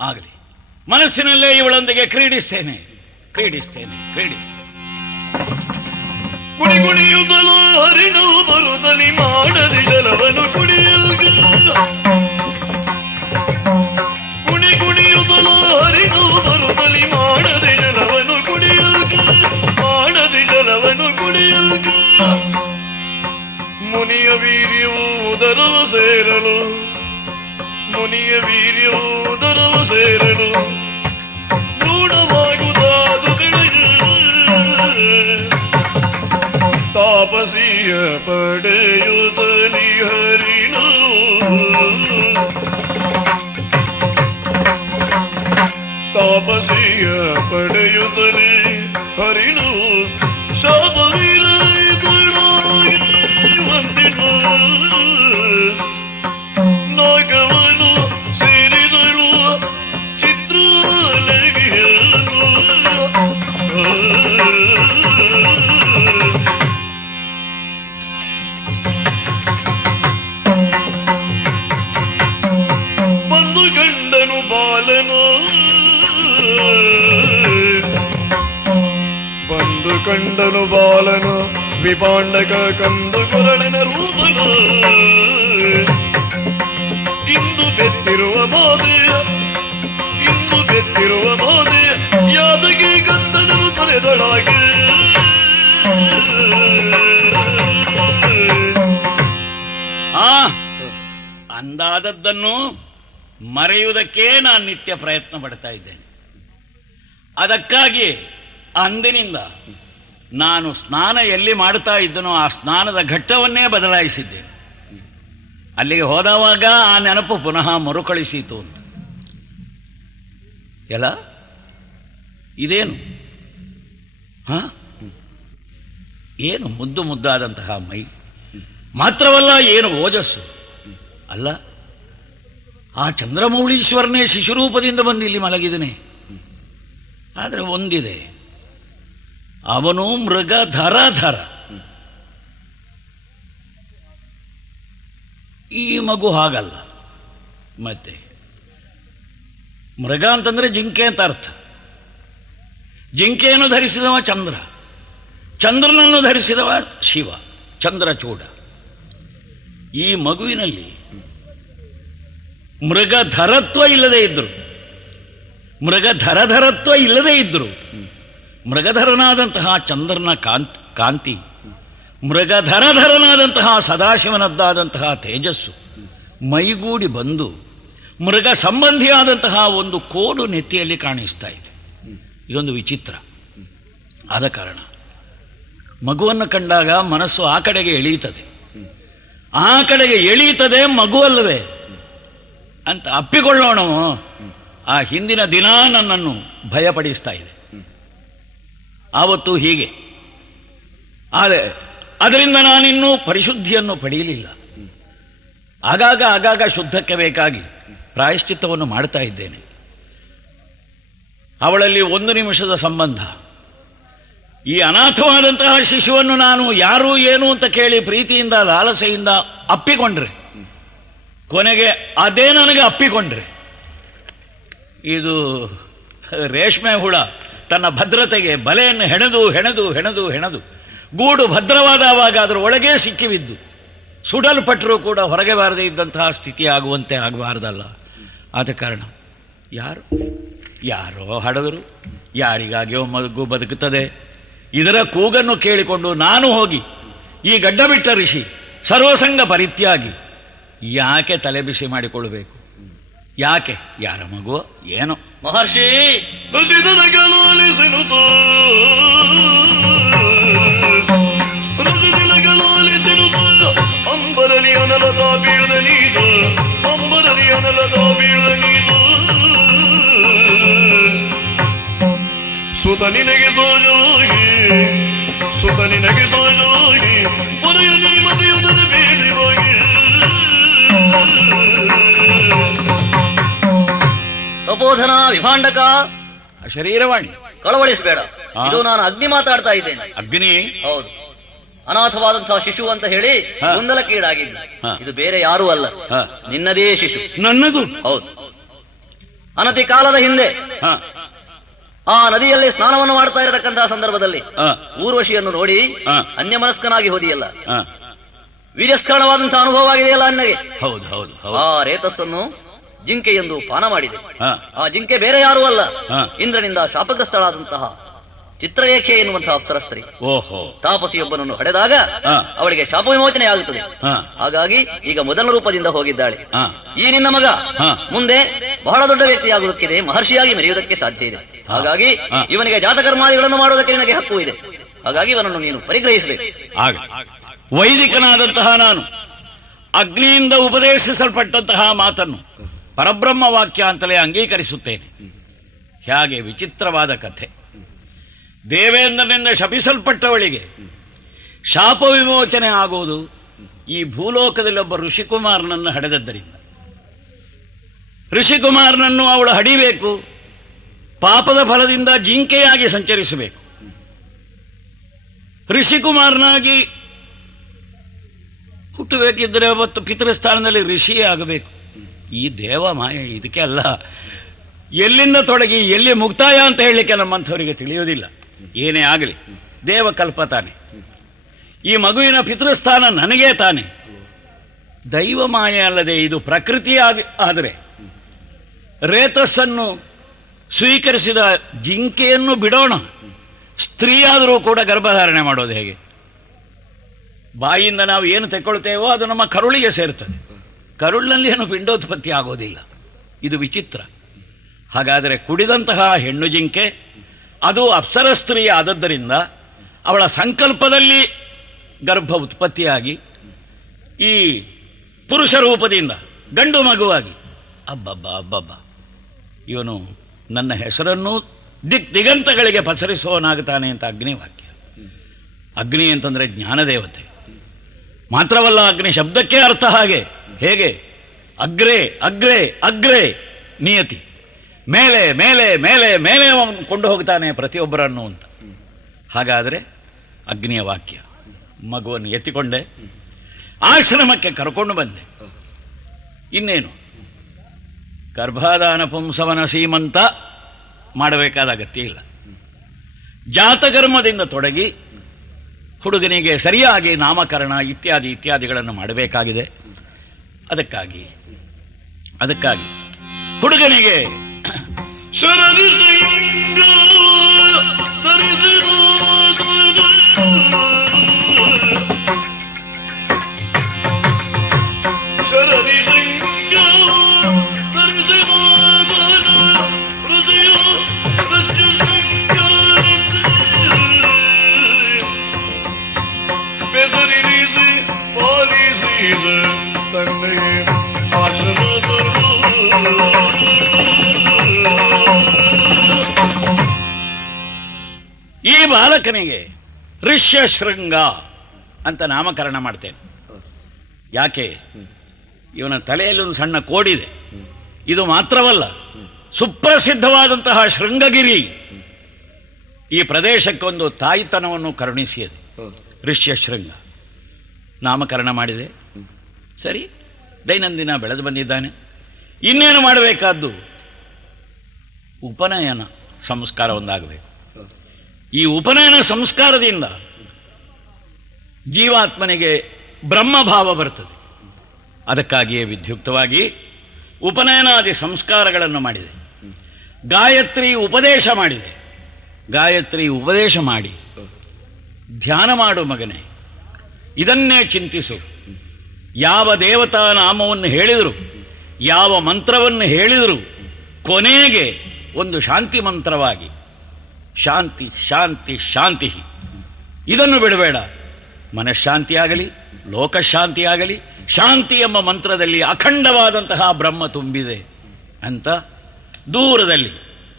ಆಗಲಿ, ಮನಸ್ಸಿನಲ್ಲೇ ಇವಳೊಂದಿಗೆ ಕ್ರೀಡಿಸ್ತೇನೆ. ಕುಡಿ ಕುಡಿಯುತ್ತಲೋ ಹರಿಣವು ಬರುತ್ತಲಿ ಮಾಡದೆ ಜಲವನ್ನು ಕುಡಿಯಲು. ಕುಡಿ ಕುಡಿಯುತ್ತಲೋ ಹರಿಣವು ಬರುತ್ತಲಿ ಮಾಡದೆ ಜಲವನ್ನು ಕುಡಿಯಲು. ಮಾಡದೆ ಜಲವನ್ನು ಕುಡಿಯಲು. ಮುನಿಯ ವೀರ್ಯವು ಉದರವ ಸೇರಲು. ಮುನಿಯ ವೀರ್ಯವು ಉದರವ ಸೇರಲು. ಗೂಢವಾಗುವುದು ತಿಳಿಯು. ತಾಪಸಿಯ ಪಡೆಯುತ್ತಲಿ ಹರಿಣು. ತಾಪಸಿಯ ಪಡೆಯುತ್ತಲಿ ಹರಿಣು. ಶಾಪವಿರೈತಳಾಗಿ ವಂದಿನು. ನಾಗವನು ಸೇರಿದಳು ಚಿತ್ರಲಗಿಯನು. ಬಂದು ಗಂಡನು ಬಾಲನು. ಬಂದು ಕಂಡನು ಬಾಲನು ವಿಪಾಂಡಕ ಕಂದು ಕೊರಳನ ರೂಪನು. ಇಂದು ಬೆತ್ತಿರುವ ಮಾದೆಯ ಯಾದಗೆ ಗಂಧನನು ತೊರೆದೊಳಗೆ. ಅಂದಾದದ್ದನ್ನು ಮರೆಯುವುದಕ್ಕೆ ನಾನು ನಿತ್ಯ ಪ್ರಯತ್ನ ಪಡ್ತಾ ಇದ್ದೇನೆ. ಅದಕ್ಕಾಗಿ ಅಂದಿನಿಂದ ನಾನು ಸ್ನಾನ ಎಲ್ಲಿ ಮಾಡ್ತಾ ಇದ್ದನೋ ಆ ಸ್ನಾನದ ಘಟ್ಟವನ್ನೇ ಬದಲಾಯಿಸಿದ್ದೇನೆ. ಅಲ್ಲಿಗೆ ಹೋದವಾಗ ಆ ನೆನಪು ಪುನಃ ಮರುಕಳಿಸಿತು ಅಂತ. ಎಲ್ಲ ಇದೇನು? ಏನು ಮುದ್ದು ಮುದ್ದಾದಂತಹ ಮೈ, ಮಾತ್ರವಲ್ಲ ಏನು ಓಜಸ್ಸು. ಅಲ್ಲ, ಆ ಚಂದ್ರಮೌಳೀಶ್ವರನೇ ಶಿಶುರೂಪದಿಂದ ಬಂದು ಇಲ್ಲಿ ಮಲಗಿದನೆ. ಆದರೆ ಒಂದಿದೆ, ಅವನು ಮೃಗಧರ. ಈ ಮಗು ಹಾಗಲ್ಲ. ಮತ್ತೆ ಮೃಗ ಅಂತಂದ್ರೆ ಜಿಂಕೆ ಅಂತ ಅರ್ಥ. ಜಿಂಕೆಯನ್ನು ಧರಿಸಿದವ ಚಂದ್ರ, ಚಂದ್ರನನ್ನು ಧರಿಸಿದವ ಶಿವ, ಚಂದ್ರಚೂಡ. ಈ ಮಗುವಿನಲ್ಲಿ ಮೃಗಧರತ್ವ ಇಲ್ಲದೇ ಇದ್ದರು, ಮೃಗಧರತ್ವ ಇಲ್ಲದೇ ಇದ್ದರು. ಮೃಗಧರನಾದಂತಹ ಚಂದ್ರನ ಕಾಂತಿ, ಮೃಗಧರನಾದಂತಹ ಸದಾಶಿವನದ್ದಾದಂತಹ ತೇಜಸ್ಸು ಮೈಗೂಡಿ ಬಂದು ಮೃಗ ಸಂಬಂಧಿಯಾದಂತಹ ಒಂದು ಕೋಡು ನೆತ್ತಿಯಲ್ಲಿ ಕಾಣಿಸ್ತಾ ಇದೆ. ಇದೊಂದು ವಿಚಿತ್ರ. ಆದ ಕಾರಣ ಮಗುವನ್ನು ಕಂಡಾಗ ಮನಸ್ಸು ಆ ಕಡೆಗೆ ಎಳೆಯುತ್ತದೆ, ಮಗುವಲ್ಲವೇ ಅಂತ ಅಪ್ಪಿಕೊಳ್ಳೋಣ. ಆ ಹಿಂದಿನ ದಿನ ನನ್ನನ್ನು ಭಯಪಡಿಸ್ತಾ ಇದೆ. ಆವತ್ತು ಹೀಗೆ. ಆದರೆ ಅದರಿಂದ ನಾನಿನ್ನೂ ಪರಿಶುದ್ಧಿಯನ್ನು ಪಡೆಯಲಿಲ್ಲ. ಆಗಾಗ ಶುದ್ಧಕ್ಕೆ ಬೇಕಾಗಿ ಪ್ರಾಯಶ್ಚಿತ್ತವನ್ನು ಮಾಡ್ತಾ ಇದ್ದೇನೆ. ಅವಳಲ್ಲಿ 1 ನಿಮಿಷದ ಸಂಬಂಧ. ಈ ಅನಾಥವಾದಂತಹ ಶಿಶುವನ್ನು ನಾನು ಯಾರು ಏನು ಅಂತ ಕೇಳಿ ಪ್ರೀತಿಯಿಂದ ಲಾಲಸೆಯಿಂದ ಅಪ್ಪಿಕೊಂಡ್ರೆ, ಕೊನೆಗೆ ಅದೇ ನನಗೆ ಅಪ್ಪಿಕೊಂಡ್ರೆ, ಇದು ರೇಷ್ಮೆ ಹುಳ ತನ್ನ ಭದ್ರತೆಗೆ ಬಲೆಯನ್ನು ಹೆಣೆದು ಗೂಡು ಭದ್ರವಾದವಾಗ ಅದರ ಒಳಗೆ ಸಿಕ್ಕಿಬಿದ್ದು ಸುಡಲ್ಪಟ್ಟರೂ ಕೂಡ ಹೊರಗೆ ಬಾರದೇ ಇದ್ದಂತಹ ಸ್ಥಿತಿ ಆಗುವಂತೆ ಆಗಬಾರ್ದಲ್ಲ. ಆದ ಕಾರಣ ಯಾರೋ ಹಡೆದರು, ಯಾರಿಗಾಗಿಯೋ ಮಗು ಬದುಕುತ್ತದೆ. ಇದರ ಕೂಗನ್ನು ಕೇಳಿಕೊಂಡು ನಾನು ಹೋಗಿ ಈ ಗಡ್ಡ ಬಿಟ್ಟ ಋಷಿ ಸರ್ವಸಂಗ ಪರಿತ್ಯಾಗಿ ಯಾಕೆ ತಲೆ ಬಿಸಿ ಮಾಡಿಕೊಳ್ಳಬೇಕು? ಯಾಕೆ? ಯಾರ ಮಗು ಏನೋ? ಮಹರ್ಷಿ ರಸಿದಲಗಲಾಲಿಸಿನುತೋ ರಸಿದಲಗಲಾಲಿಸಿನುತೋ ಅಂಬರಲಿ ಅನಲದ ಬೀಳದ ನೀತು ಅಂಬರಲಿ ಅನಲದ ಬೀಳದ ನೀತು ಸುತ ನಿನಗೆ ಸಹಜವಾಗಿ ಸುತ ನಿನಗೆ ಸಹಜವಾಗಿ ಪೊರೆಯ ನೀಮತೆಯುದದ ಬೇಡವಾಗಿ ತಪೋಧನ ವಿಭಾಂಡಕ ಶರೀರವಾಣಿ ಕಳವಳಿಸಬೇಡ. ಇದು ನಾನು ಅಗ್ನಿ ಮಾತಾಡ್ತಾ ಇದ್ದೇನೆ. ಅಗ್ನಿ? ಹೌದು. ಅನಾಥವಾದಂತಹ ಶಿಶು ಅಂತ ಹೇಳಿ ಹಾ. ಗೊಂದಲಕ್ಕೀಡಾಗಿದ್ದ. ಹಾ. ಇದು ಬೇರೆ ಯಾರೂ ಅಲ್ಲ, ಹಾ. ನಿನ್ನದೇ ಶಿಶು. ನನ್ನದು? ಹೌದು. ಅನತಿ ಕಾಲದ ಹಿಂದೆ ಹ, ಆ ನದಿಯಲ್ಲಿ ಸ್ನಾನವನ್ನು ಮಾಡ್ತಾ ಇರತಕ್ಕಂತಹ ಸಂದರ್ಭದಲ್ಲಿ ಹ, ಊರ್ವಶಿಯನ್ನು ನೋಡಿ ಹಾ. ಅನ್ಯಮನಸ್ಕನಾಗಿ ಹೋದಿಯಲ್ಲ, ಹ. ವೀರ್ಯಸ್ಕರಣವಾದಂತಹ ಅನುಭವ ಆಗಿದೆಯಲ್ಲ ಅನ್ನಗೆ. ಹೌದು ಹೌದು ಹೌದು. ಆ ರೇತಸ್ಸನ್ನು ಜಿಂಕೆ ಎಂದು ಪಾನ ಮಾಡಿದೆ. ಹಾ. ಆ ಜಿಂಕೆ ಬೇರೆ ಯಾರೂ ಅಲ್ಲ, ಹಾ. ಇಂದ್ರನಿಂದ ಶಾಪಗ್ರಸ್ತಳಾದಂತಹ ಚಿತ್ರರೇಖೆ ಎನ್ನುವಂತಹ ಅಪ್ಸರಸ್ತ್ರೀ. ಓಹೋ. ತಾಪಸಿಯೊಬ್ಬನನ್ನು ಹೊಡೆದಾಗ ಹಾ. ಅವಳಿಗೆ ಶಾಪ ವಿಮೋಚನೆ ಆಗುತ್ತದೆ. ಹಾ. ಹಾಗಾಗಿ ಈಗ ಮೊದಲ ರೂಪದಿಂದ ಹೋಗಿದ್ದಾಳೆ. ಹಾ. ಈ ನಿನ್ನ ಮಗ ಹಾ. ಮುಂದೆ ಬಹಳ ದೊಡ್ಡ ವ್ಯಕ್ತಿಯಾಗುವುದಕ್ಕಿದೆ, ಮಹರ್ಷಿಯಾಗಿ ಮೆರೆಯುವುದಕ್ಕೆ ಸಾಧ್ಯ ಇದೆ. ಹಾಗಾಗಿ ಹಾ. ಇವನಿಗೆ ಜಾತಕರ್ಮಾದಿಗಳನ್ನು ಮಾಡುವುದಕ್ಕೆ ನಿನಗೆ ಹಕ್ಕು ಇದೆ. ಹಾಗಾಗಿ ಇವನನ್ನು ನೀನು ಪರಿಗ್ರಹಿಸಬೇಕು. ಆಗ ವೈದಿಕನಾದಂತಹ ನಾನು ಅಗ್ನಿಯಿಂದ ಉಪದೇಶಿಸಲ್ಪಟ್ಟಂತಹ ಮಾತನ್ನು ಪರಬ್ರಹ್ಮ ವಾಕ್ಯ ಅಂತಲೇ ಅಂಗೀಕರಿಸುತ್ತೇನೆ. ಹೇಗೆ ವಿಚಿತ್ರವಾದ ಕಥೆ! ದೇವೇಂದ್ರನಿಂದ ಶಪಿಸಲ್ಪಟ್ಟವಳಿಗೆ ಶಾಪ ವಿಮೋಚನೆ ಆಗುವುದು ಈ ಭೂಲೋಕದಲ್ಲಿ ಒಬ್ಬ ಋಷಿಕುಮಾರನನ್ನು ಹಡೆದದ್ದರಿಂದ. ಋಷಿಕುಮಾರನನ್ನು ಅವಳು ಹಡಿಬೇಕು, ಪಾಪದ ಫಲದಿಂದ ಜಿಂಕೆಯಾಗಿ ಸಂಚರಿಸಬೇಕು. ಋಷಿಕುಮಾರನಾಗಿ ಹುಟ್ಟಬೇಕಿದ್ದರೆ ಅವತ್ತು ಪಿತೃಸ್ಥಾನದಲ್ಲಿ ಋಷಿಯೇ ಆಗಬೇಕು. ಈ ದೇವ ಮಾಯೆ ಇದಕ್ಕೆ ಅಲ್ಲ. ಎಲ್ಲಿಂದ ತೊಡಗಿ ಎಲ್ಲಿ ಮುಕ್ತಾಯ ಅಂತ ಹೇಳಲಿಕ್ಕೆ ನಮ್ಮಂಥವರಿಗೆ ತಿಳಿಯೋದಿಲ್ಲ. ಏನೇ ಆಗಲಿ ದೇವಕಲ್ಪ ತಾನೆ. ಈ ಮಗುವಿನ ಪಿತೃಸ್ಥಾನ ನನಗೇ ತಾನೆ. ದೈವ ಮಾಯೆ ಅಲ್ಲದೆ ಇದು ಪ್ರಕೃತಿಯಾಗಿ ಆದರೆ ರೇತಸ್ಸನ್ನು ಸ್ವೀಕರಿಸಿದ ಜಿಂಕೆಯನ್ನು ಬಿಡೋಣ. ಸ್ತ್ರೀಯಾದರೂ ಕೂಡ ಗರ್ಭಧಾರಣೆ ಮಾಡೋದು ಹೇಗೆ? ಬಾಯಿಯಿಂದ ನಾವು ಏನು ತೆಕ್ಕೊಳ್ತೇವೋ ಅದು ನಮ್ಮ ಕರುಳಿಗೆ ಸೇರ್ತದೆ. ಕರುಳಿನಲ್ಲಿ ಏನು ಪಿಂಡೋತ್ಪತ್ತಿ ಆಗೋದಿಲ್ಲ. ಇದು ವಿಚಿತ್ರ. ಹಾಗಾದರೆ ಕುಡಿದಂತಹ ಹೆಣ್ಣು ಜಿಂಕೆ ಅದು ಅಪ್ಸರ ಸ್ತ್ರೀ ಆದದ್ದರಿಂದ ಅವಳ ಸಂಕಲ್ಪದಲ್ಲಿ ಗರ್ಭ ಉತ್ಪತ್ತಿಯಾಗಿ ಈ ಪುರುಷ ರೂಪದಿಂದ ಗಂಡು ಮಗುವಾಗಿ ಅಬ್ಬಬ್ಬ ಅಬ್ಬಬ್ಬ ಇವನು ನನ್ನ ಹೆಸರನ್ನು ದಿಗಂತಗಳಿಗೆ ಪಸರಿಸುವವನಾಗುತ್ತಾನೆ ಅಂತ ಅಗ್ನಿವಾಕ್ಯ. ಅಗ್ನಿ ಅಂತಂದರೆ ಜ್ಞಾನದೇವತೆ ಮಾತ್ರವಲ್ಲ, ಅಗ್ನಿ ಶಬ್ದಕ್ಕೆ ಅರ್ಥ ಹಾಗೆ. ಹೇಗೆ? ಅಗ್ರೆ ಅಗ್ರೆ ಅಗ್ರೆ ನಿಯತಿ, ಮೇಲೆ ಮೇಲೆ ಮೇಲೆ ಮೇಲೆ ಅವನು ಕೊಂಡು ಹೋಗ್ತಾನೆ ಪ್ರತಿಯೊಬ್ಬರನ್ನು ಅಂತ. ಹಾಗಾದರೆ ಅಗ್ನಿಯ ವಾಕ್ಯ. ಮಗುವನ್ನು ಎತ್ತಿಕೊಂಡೆ, ಆಶ್ರಮಕ್ಕೆ ಕರ್ಕೊಂಡು ಬಂದೆ. ಇನ್ನೇನು ಗರ್ಭಾಧಾನ ಪುಂಸವನ ಸೀಮಂತ ಮಾಡಬೇಕಾದ ಅಗತ್ಯ ಇಲ್ಲ. ಜಾತಕರ್ಮದಿಂದ ತೊಡಗಿ ಹುಡುಗನಿಗೆ ಸರಿಯಾಗಿ ನಾಮಕರಣ ಇತ್ಯಾದಿ ಇತ್ಯಾದಿಗಳನ್ನು ಮಾಡಬೇಕಾಗಿದೆ. ಅದಕ್ಕಾಗಿ ಹುಡುಗನಿಗೆ ಶರದಿ ಸಿಂಗ ಧರಿಸಿದ ಶರದಿ ಸಿಂಗ ಧರಿಸಿದ ಹೃದಯ ರಸ್ಯ ಸಿಂಗ ಬೆಸರಿಸಿ ಪಾಲಿಸಿದ ತನ್ನೆಗೆ ಈ ಬಾಲಕನಿಗೆ ಋಷ್ಯಶೃಂಗ ಅಂತ ನಾಮಕರಣ ಮಾಡ್ತೇನೆ. ಯಾಕೆ? ಇವನ ತಲೆಯಲ್ಲಿ ಒಂದು ಸಣ್ಣ ಕೋಡಿದೆ. ಇದು ಮಾತ್ರವಲ್ಲ, ಸುಪ್ರಸಿದ್ಧವಾದಂತಹ ಶೃಂಗಗಿರಿ ಈ ಪ್ರದೇಶಕ್ಕೊಂದು ತಾಯಿತನವನ್ನು ಕರುಣಿಸಿದೆ. ಋಷ್ಯಶೃಂಗ ನಾಮಕರಣ ಮಾಡಿದೆ. ಸರಿ, ದೈನಂದಿನ ಬೆಳೆದು ಬಂದಿದ್ದಾನೆ. ಇನ್ನೇನು ಮಾಡಬೇಕಾದ್ದು? ಉಪನಯನ ಸಂಸ್ಕಾರ ಒಂದಾಗಬೇಕು. ಈ ಉಪನಯನ ಸಂಸ್ಕಾರದಿಂದ ಜೀವಾತ್ಮನಿಗೆ ಬ್ರಹ್ಮಭಾವ ಬರ್ತದೆ. ಅದಕ್ಕಾಗಿಯೇ ವಿದ್ಯುಕ್ತವಾಗಿ ಉಪನಯನಾದಿ ಸಂಸ್ಕಾರಗಳನ್ನು ಮಾಡಿದೆ. ಗಾಯತ್ರಿ ಉಪದೇಶ ಮಾಡಿದೆ. ಗಾಯತ್ರಿ ಉಪದೇಶ ಮಾಡಿ ಧ್ಯಾನ ಮಾಡು ಮಗನೇ, ಇದನ್ನೇ ಚಿಂತಿಸು, ಯಾವ ದೇವತಾ ನಾಮವನ್ನು ಹೇಳಿದರು, ಯಾವ ಮಂತ್ರವನ್ನು ಹೇಳಿದರು, ಕೊನೆಗೆ ಒಂದು ಶಾಂತಿ ಮಂತ್ರವಾಗಿ ಶಾಂತಿ ಶಾಂತಿ ಶಾಂತಿ, ಇದನ್ನು ಬಿಡಬೇಡ. ಮನಃಶಾಂತಿಯಾಗಲಿ, ಲೋಕಶಾಂತಿಯಾಗಲಿ, ಶಾಂತಿ ಎಂಬ ಮಂತ್ರದಲ್ಲಿ ಅಖಂಡವಾದಂತಹ ಬ್ರಹ್ಮ ತುಂಬಿದೆ ಅಂತ ದೂರದಲ್ಲಿ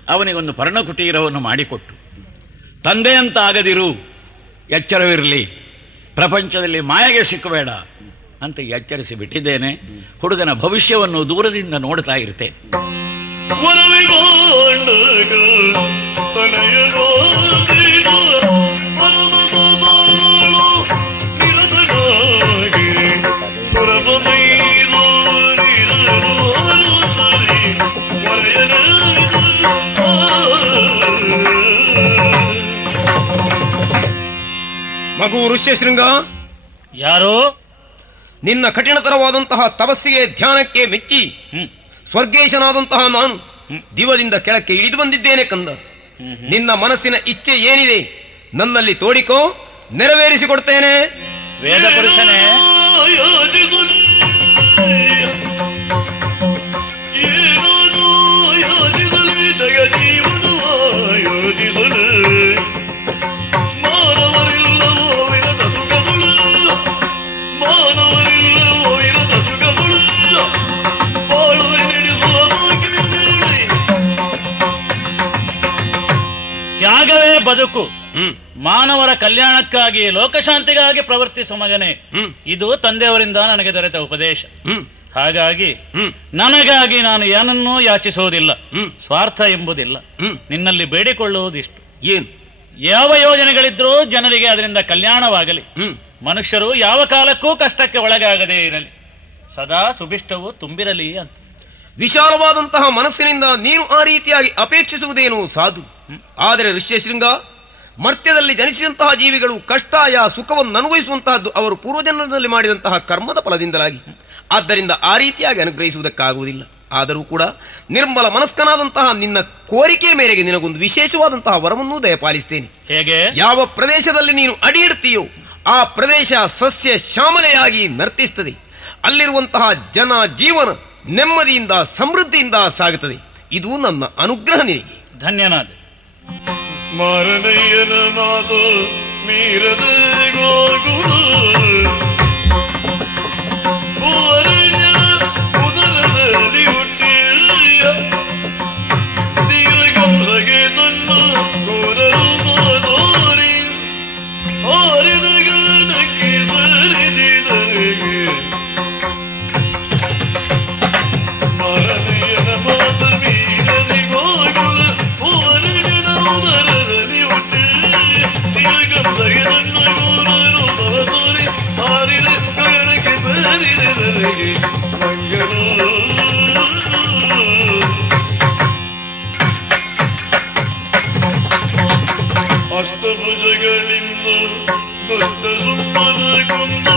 ಅವನಿಗೊಂದು ಪರ್ಣಕುಟೀರವನ್ನು ಮಾಡಿಕೊಟ್ಟು, ತಂದೆಯಂತ ಆಗದಿರು, ಎಚ್ಚರವಿರಲಿ, ಪ್ರಪಂಚದಲ್ಲಿ ಮಾಯೆಗೆ ಸಿಕ್ಕಬೇಡ ಅಂತ ಎಚ್ಚರಿಸಿ ಬಿಟ್ಟಿದ್ದೇನೆ. ಹುಡುಗನ ಭವಿಷ್ಯವನ್ನು ದೂರದಿಂದ ನೋಡ್ತಾ ಇರ್ತೇನೆ. ಮಗು ಋಷ್ಯಶೃಂಗ, ಯಾರೋ ನಿನ್ನ ಕಠಿಣತರವಾದಂತಹ ತಪಸ್ಸಿಗೆ ಧ್ಯಾನಕ್ಕೆ ಮೆಚ್ಚಿ ಸ್ವರ್ಗೇಶನಾದಂತಹ ನಾನು ದಿವದಿಂದ ಕೆಳಕ್ಕೆ ಇಳಿದು ಬಂದಿದ್ದೇನೆ ಕಂದ. ನಿನ್ನ ಮನಸ್ಸಿನ ಇಚ್ಛೆ ಏನಿದೆ ನನ್ನಲ್ಲಿ ತೋಡಿಕೋ, ನೆರವೇರಿಸಿಕೊಡ್ತೇನೆ. ವೇದ ಪುರುಷನೇ, ತ್ಯಾಗವೇ ಬದುಕು. ಮಾನವರ ಕಲ್ಯಾಣಕ್ಕಾಗಿ, ಲೋಕಶಾಂತಿಗಾಗಿ ಪ್ರವರ್ತಿಸುವ ಮಗನೇ, ಇದು ತಂದೆಯವರಿಂದ ನನಗೆ ದೊರೆತ ಉಪದೇಶ. ಹಾಗಾಗಿ ನನಗಾಗಿ ನಾನು ಏನನ್ನೂ ಯಾಚಿಸುವುದಿಲ್ಲ, ಸ್ವಾರ್ಥ ಎಂಬುದಿಲ್ಲ. ನಿನ್ನಲ್ಲಿ ಬೇಡಿಕೊಳ್ಳುವುದಿಷ್ಟು, ಏನು ಯಾವ ಯೋಜನೆಗಳಿದ್ರೂ ಜನರಿಗೆ ಅದರಿಂದ ಕಲ್ಯಾಣವಾಗಲಿ, ಮನುಷ್ಯರು ಯಾವ ಕಾಲಕ್ಕೂ ಕಷ್ಟಕ್ಕೆ ಒಳಗಾಗದೇ ಇರಲಿ, ಸದಾ ಸುಭಿಷ್ಟವು ತುಂಬಿರಲಿ ಅಂತ. ವಿಶಾಲವಾದಂತಹ ಮನಸ್ಸಿನಿಂದ ನೀನು ಆ ರೀತಿಯಾಗಿ ಅಪೇಕ್ಷಿಸುವುದೇನು ಸಾಧು. ಆದರೆ ಋಷ್ಯಶೃಂಗ, ಮರ್ತ್ಯದಲ್ಲಿ ಜನಿಸಿದಂತಹ ಜೀವಿಗಳು ಕಷ್ಟಾಯ ಸುಖವನ್ನು ಅನುಭವಿಸುವಂತಹದ್ದು ಅವರು ಪೂರ್ವಜನ್ಮದಲ್ಲಿ ಮಾಡಿದಂತಹ ಕರ್ಮದ ಫಲದಿಂದಲಾಗಿ. ಆದ್ದರಿಂದ ಆ ರೀತಿಯಾಗಿ ಅನುಗ್ರಹಿಸುವುದಕ್ಕಾಗುವುದಿಲ್ಲ. ಆದರೂ ಕೂಡ ನಿರ್ಮಲ ಮನಸ್ಕನಾದಂತಹ ನಿನ್ನ ಕೋರಿಕೆ ಮೇರೆಗೆ ನಿನಗೊಂದು ವಿಶೇಷವಾದಂತಹ ವರವನ್ನೂ ದಯಪಾಲಿಸ್ತೇನೆ. ಹೇಗೆ? ಯಾವ ಪ್ರದೇಶದಲ್ಲಿ ನೀನು ಅಡಿ ಇಡ್ತೀಯೋ ಆ ಪ್ರದೇಶ ಸಸ್ಯ ಶ್ಯಾಮಲೆಯಾಗಿ ನರ್ತಿಸ್ತದೆ. ಅಲ್ಲಿರುವಂತಹ ಜನ ಜೀವನ ನೆಮ್ಮದಿಯಿಂದ ಸಮೃದ್ಧಿಯಿಂದ ಸಾಗುತ್ತದೆ. ಇದು ನನ್ನ ಅನುಗ್ರಹ ನಿನಗೆ. ಧನ್ಯನಾದ. ಮಾರನಯ್ಯನ ಮಾತು ಮೀರದೆ ಗೋಗುರು ಉದರದಲ್ಲಿ ಹುಟ್ಟಿಯ ದೀರ್ಘಂಸಗೆ ತನ್ನ ಕೂರಲು ತೋರಿ ಆರಿದ ಗಣಕ್ಕೆ ಸರಿದಿದರಿಗೆ ಮಾರನಯ್ಯನ ಮಾತು ಮೀರದೆ ಗೋಗುರು ಉದರದಲ್ಲಿ ಹುಟ್ಟಿಯ ದೀರ್ಘಂಸಗೆ ತನ್ನ ಕೂರಲು ತೋರಿ ಆರಿದ ಗಣಕ್ಕೆ ಸರಿದಿದರಿಗೆ ಅಷ್ಟಭುಜಗಳಿಂದ ದೊಡ್ಡ ಸುಮ್ಮನ ಕೊಂದು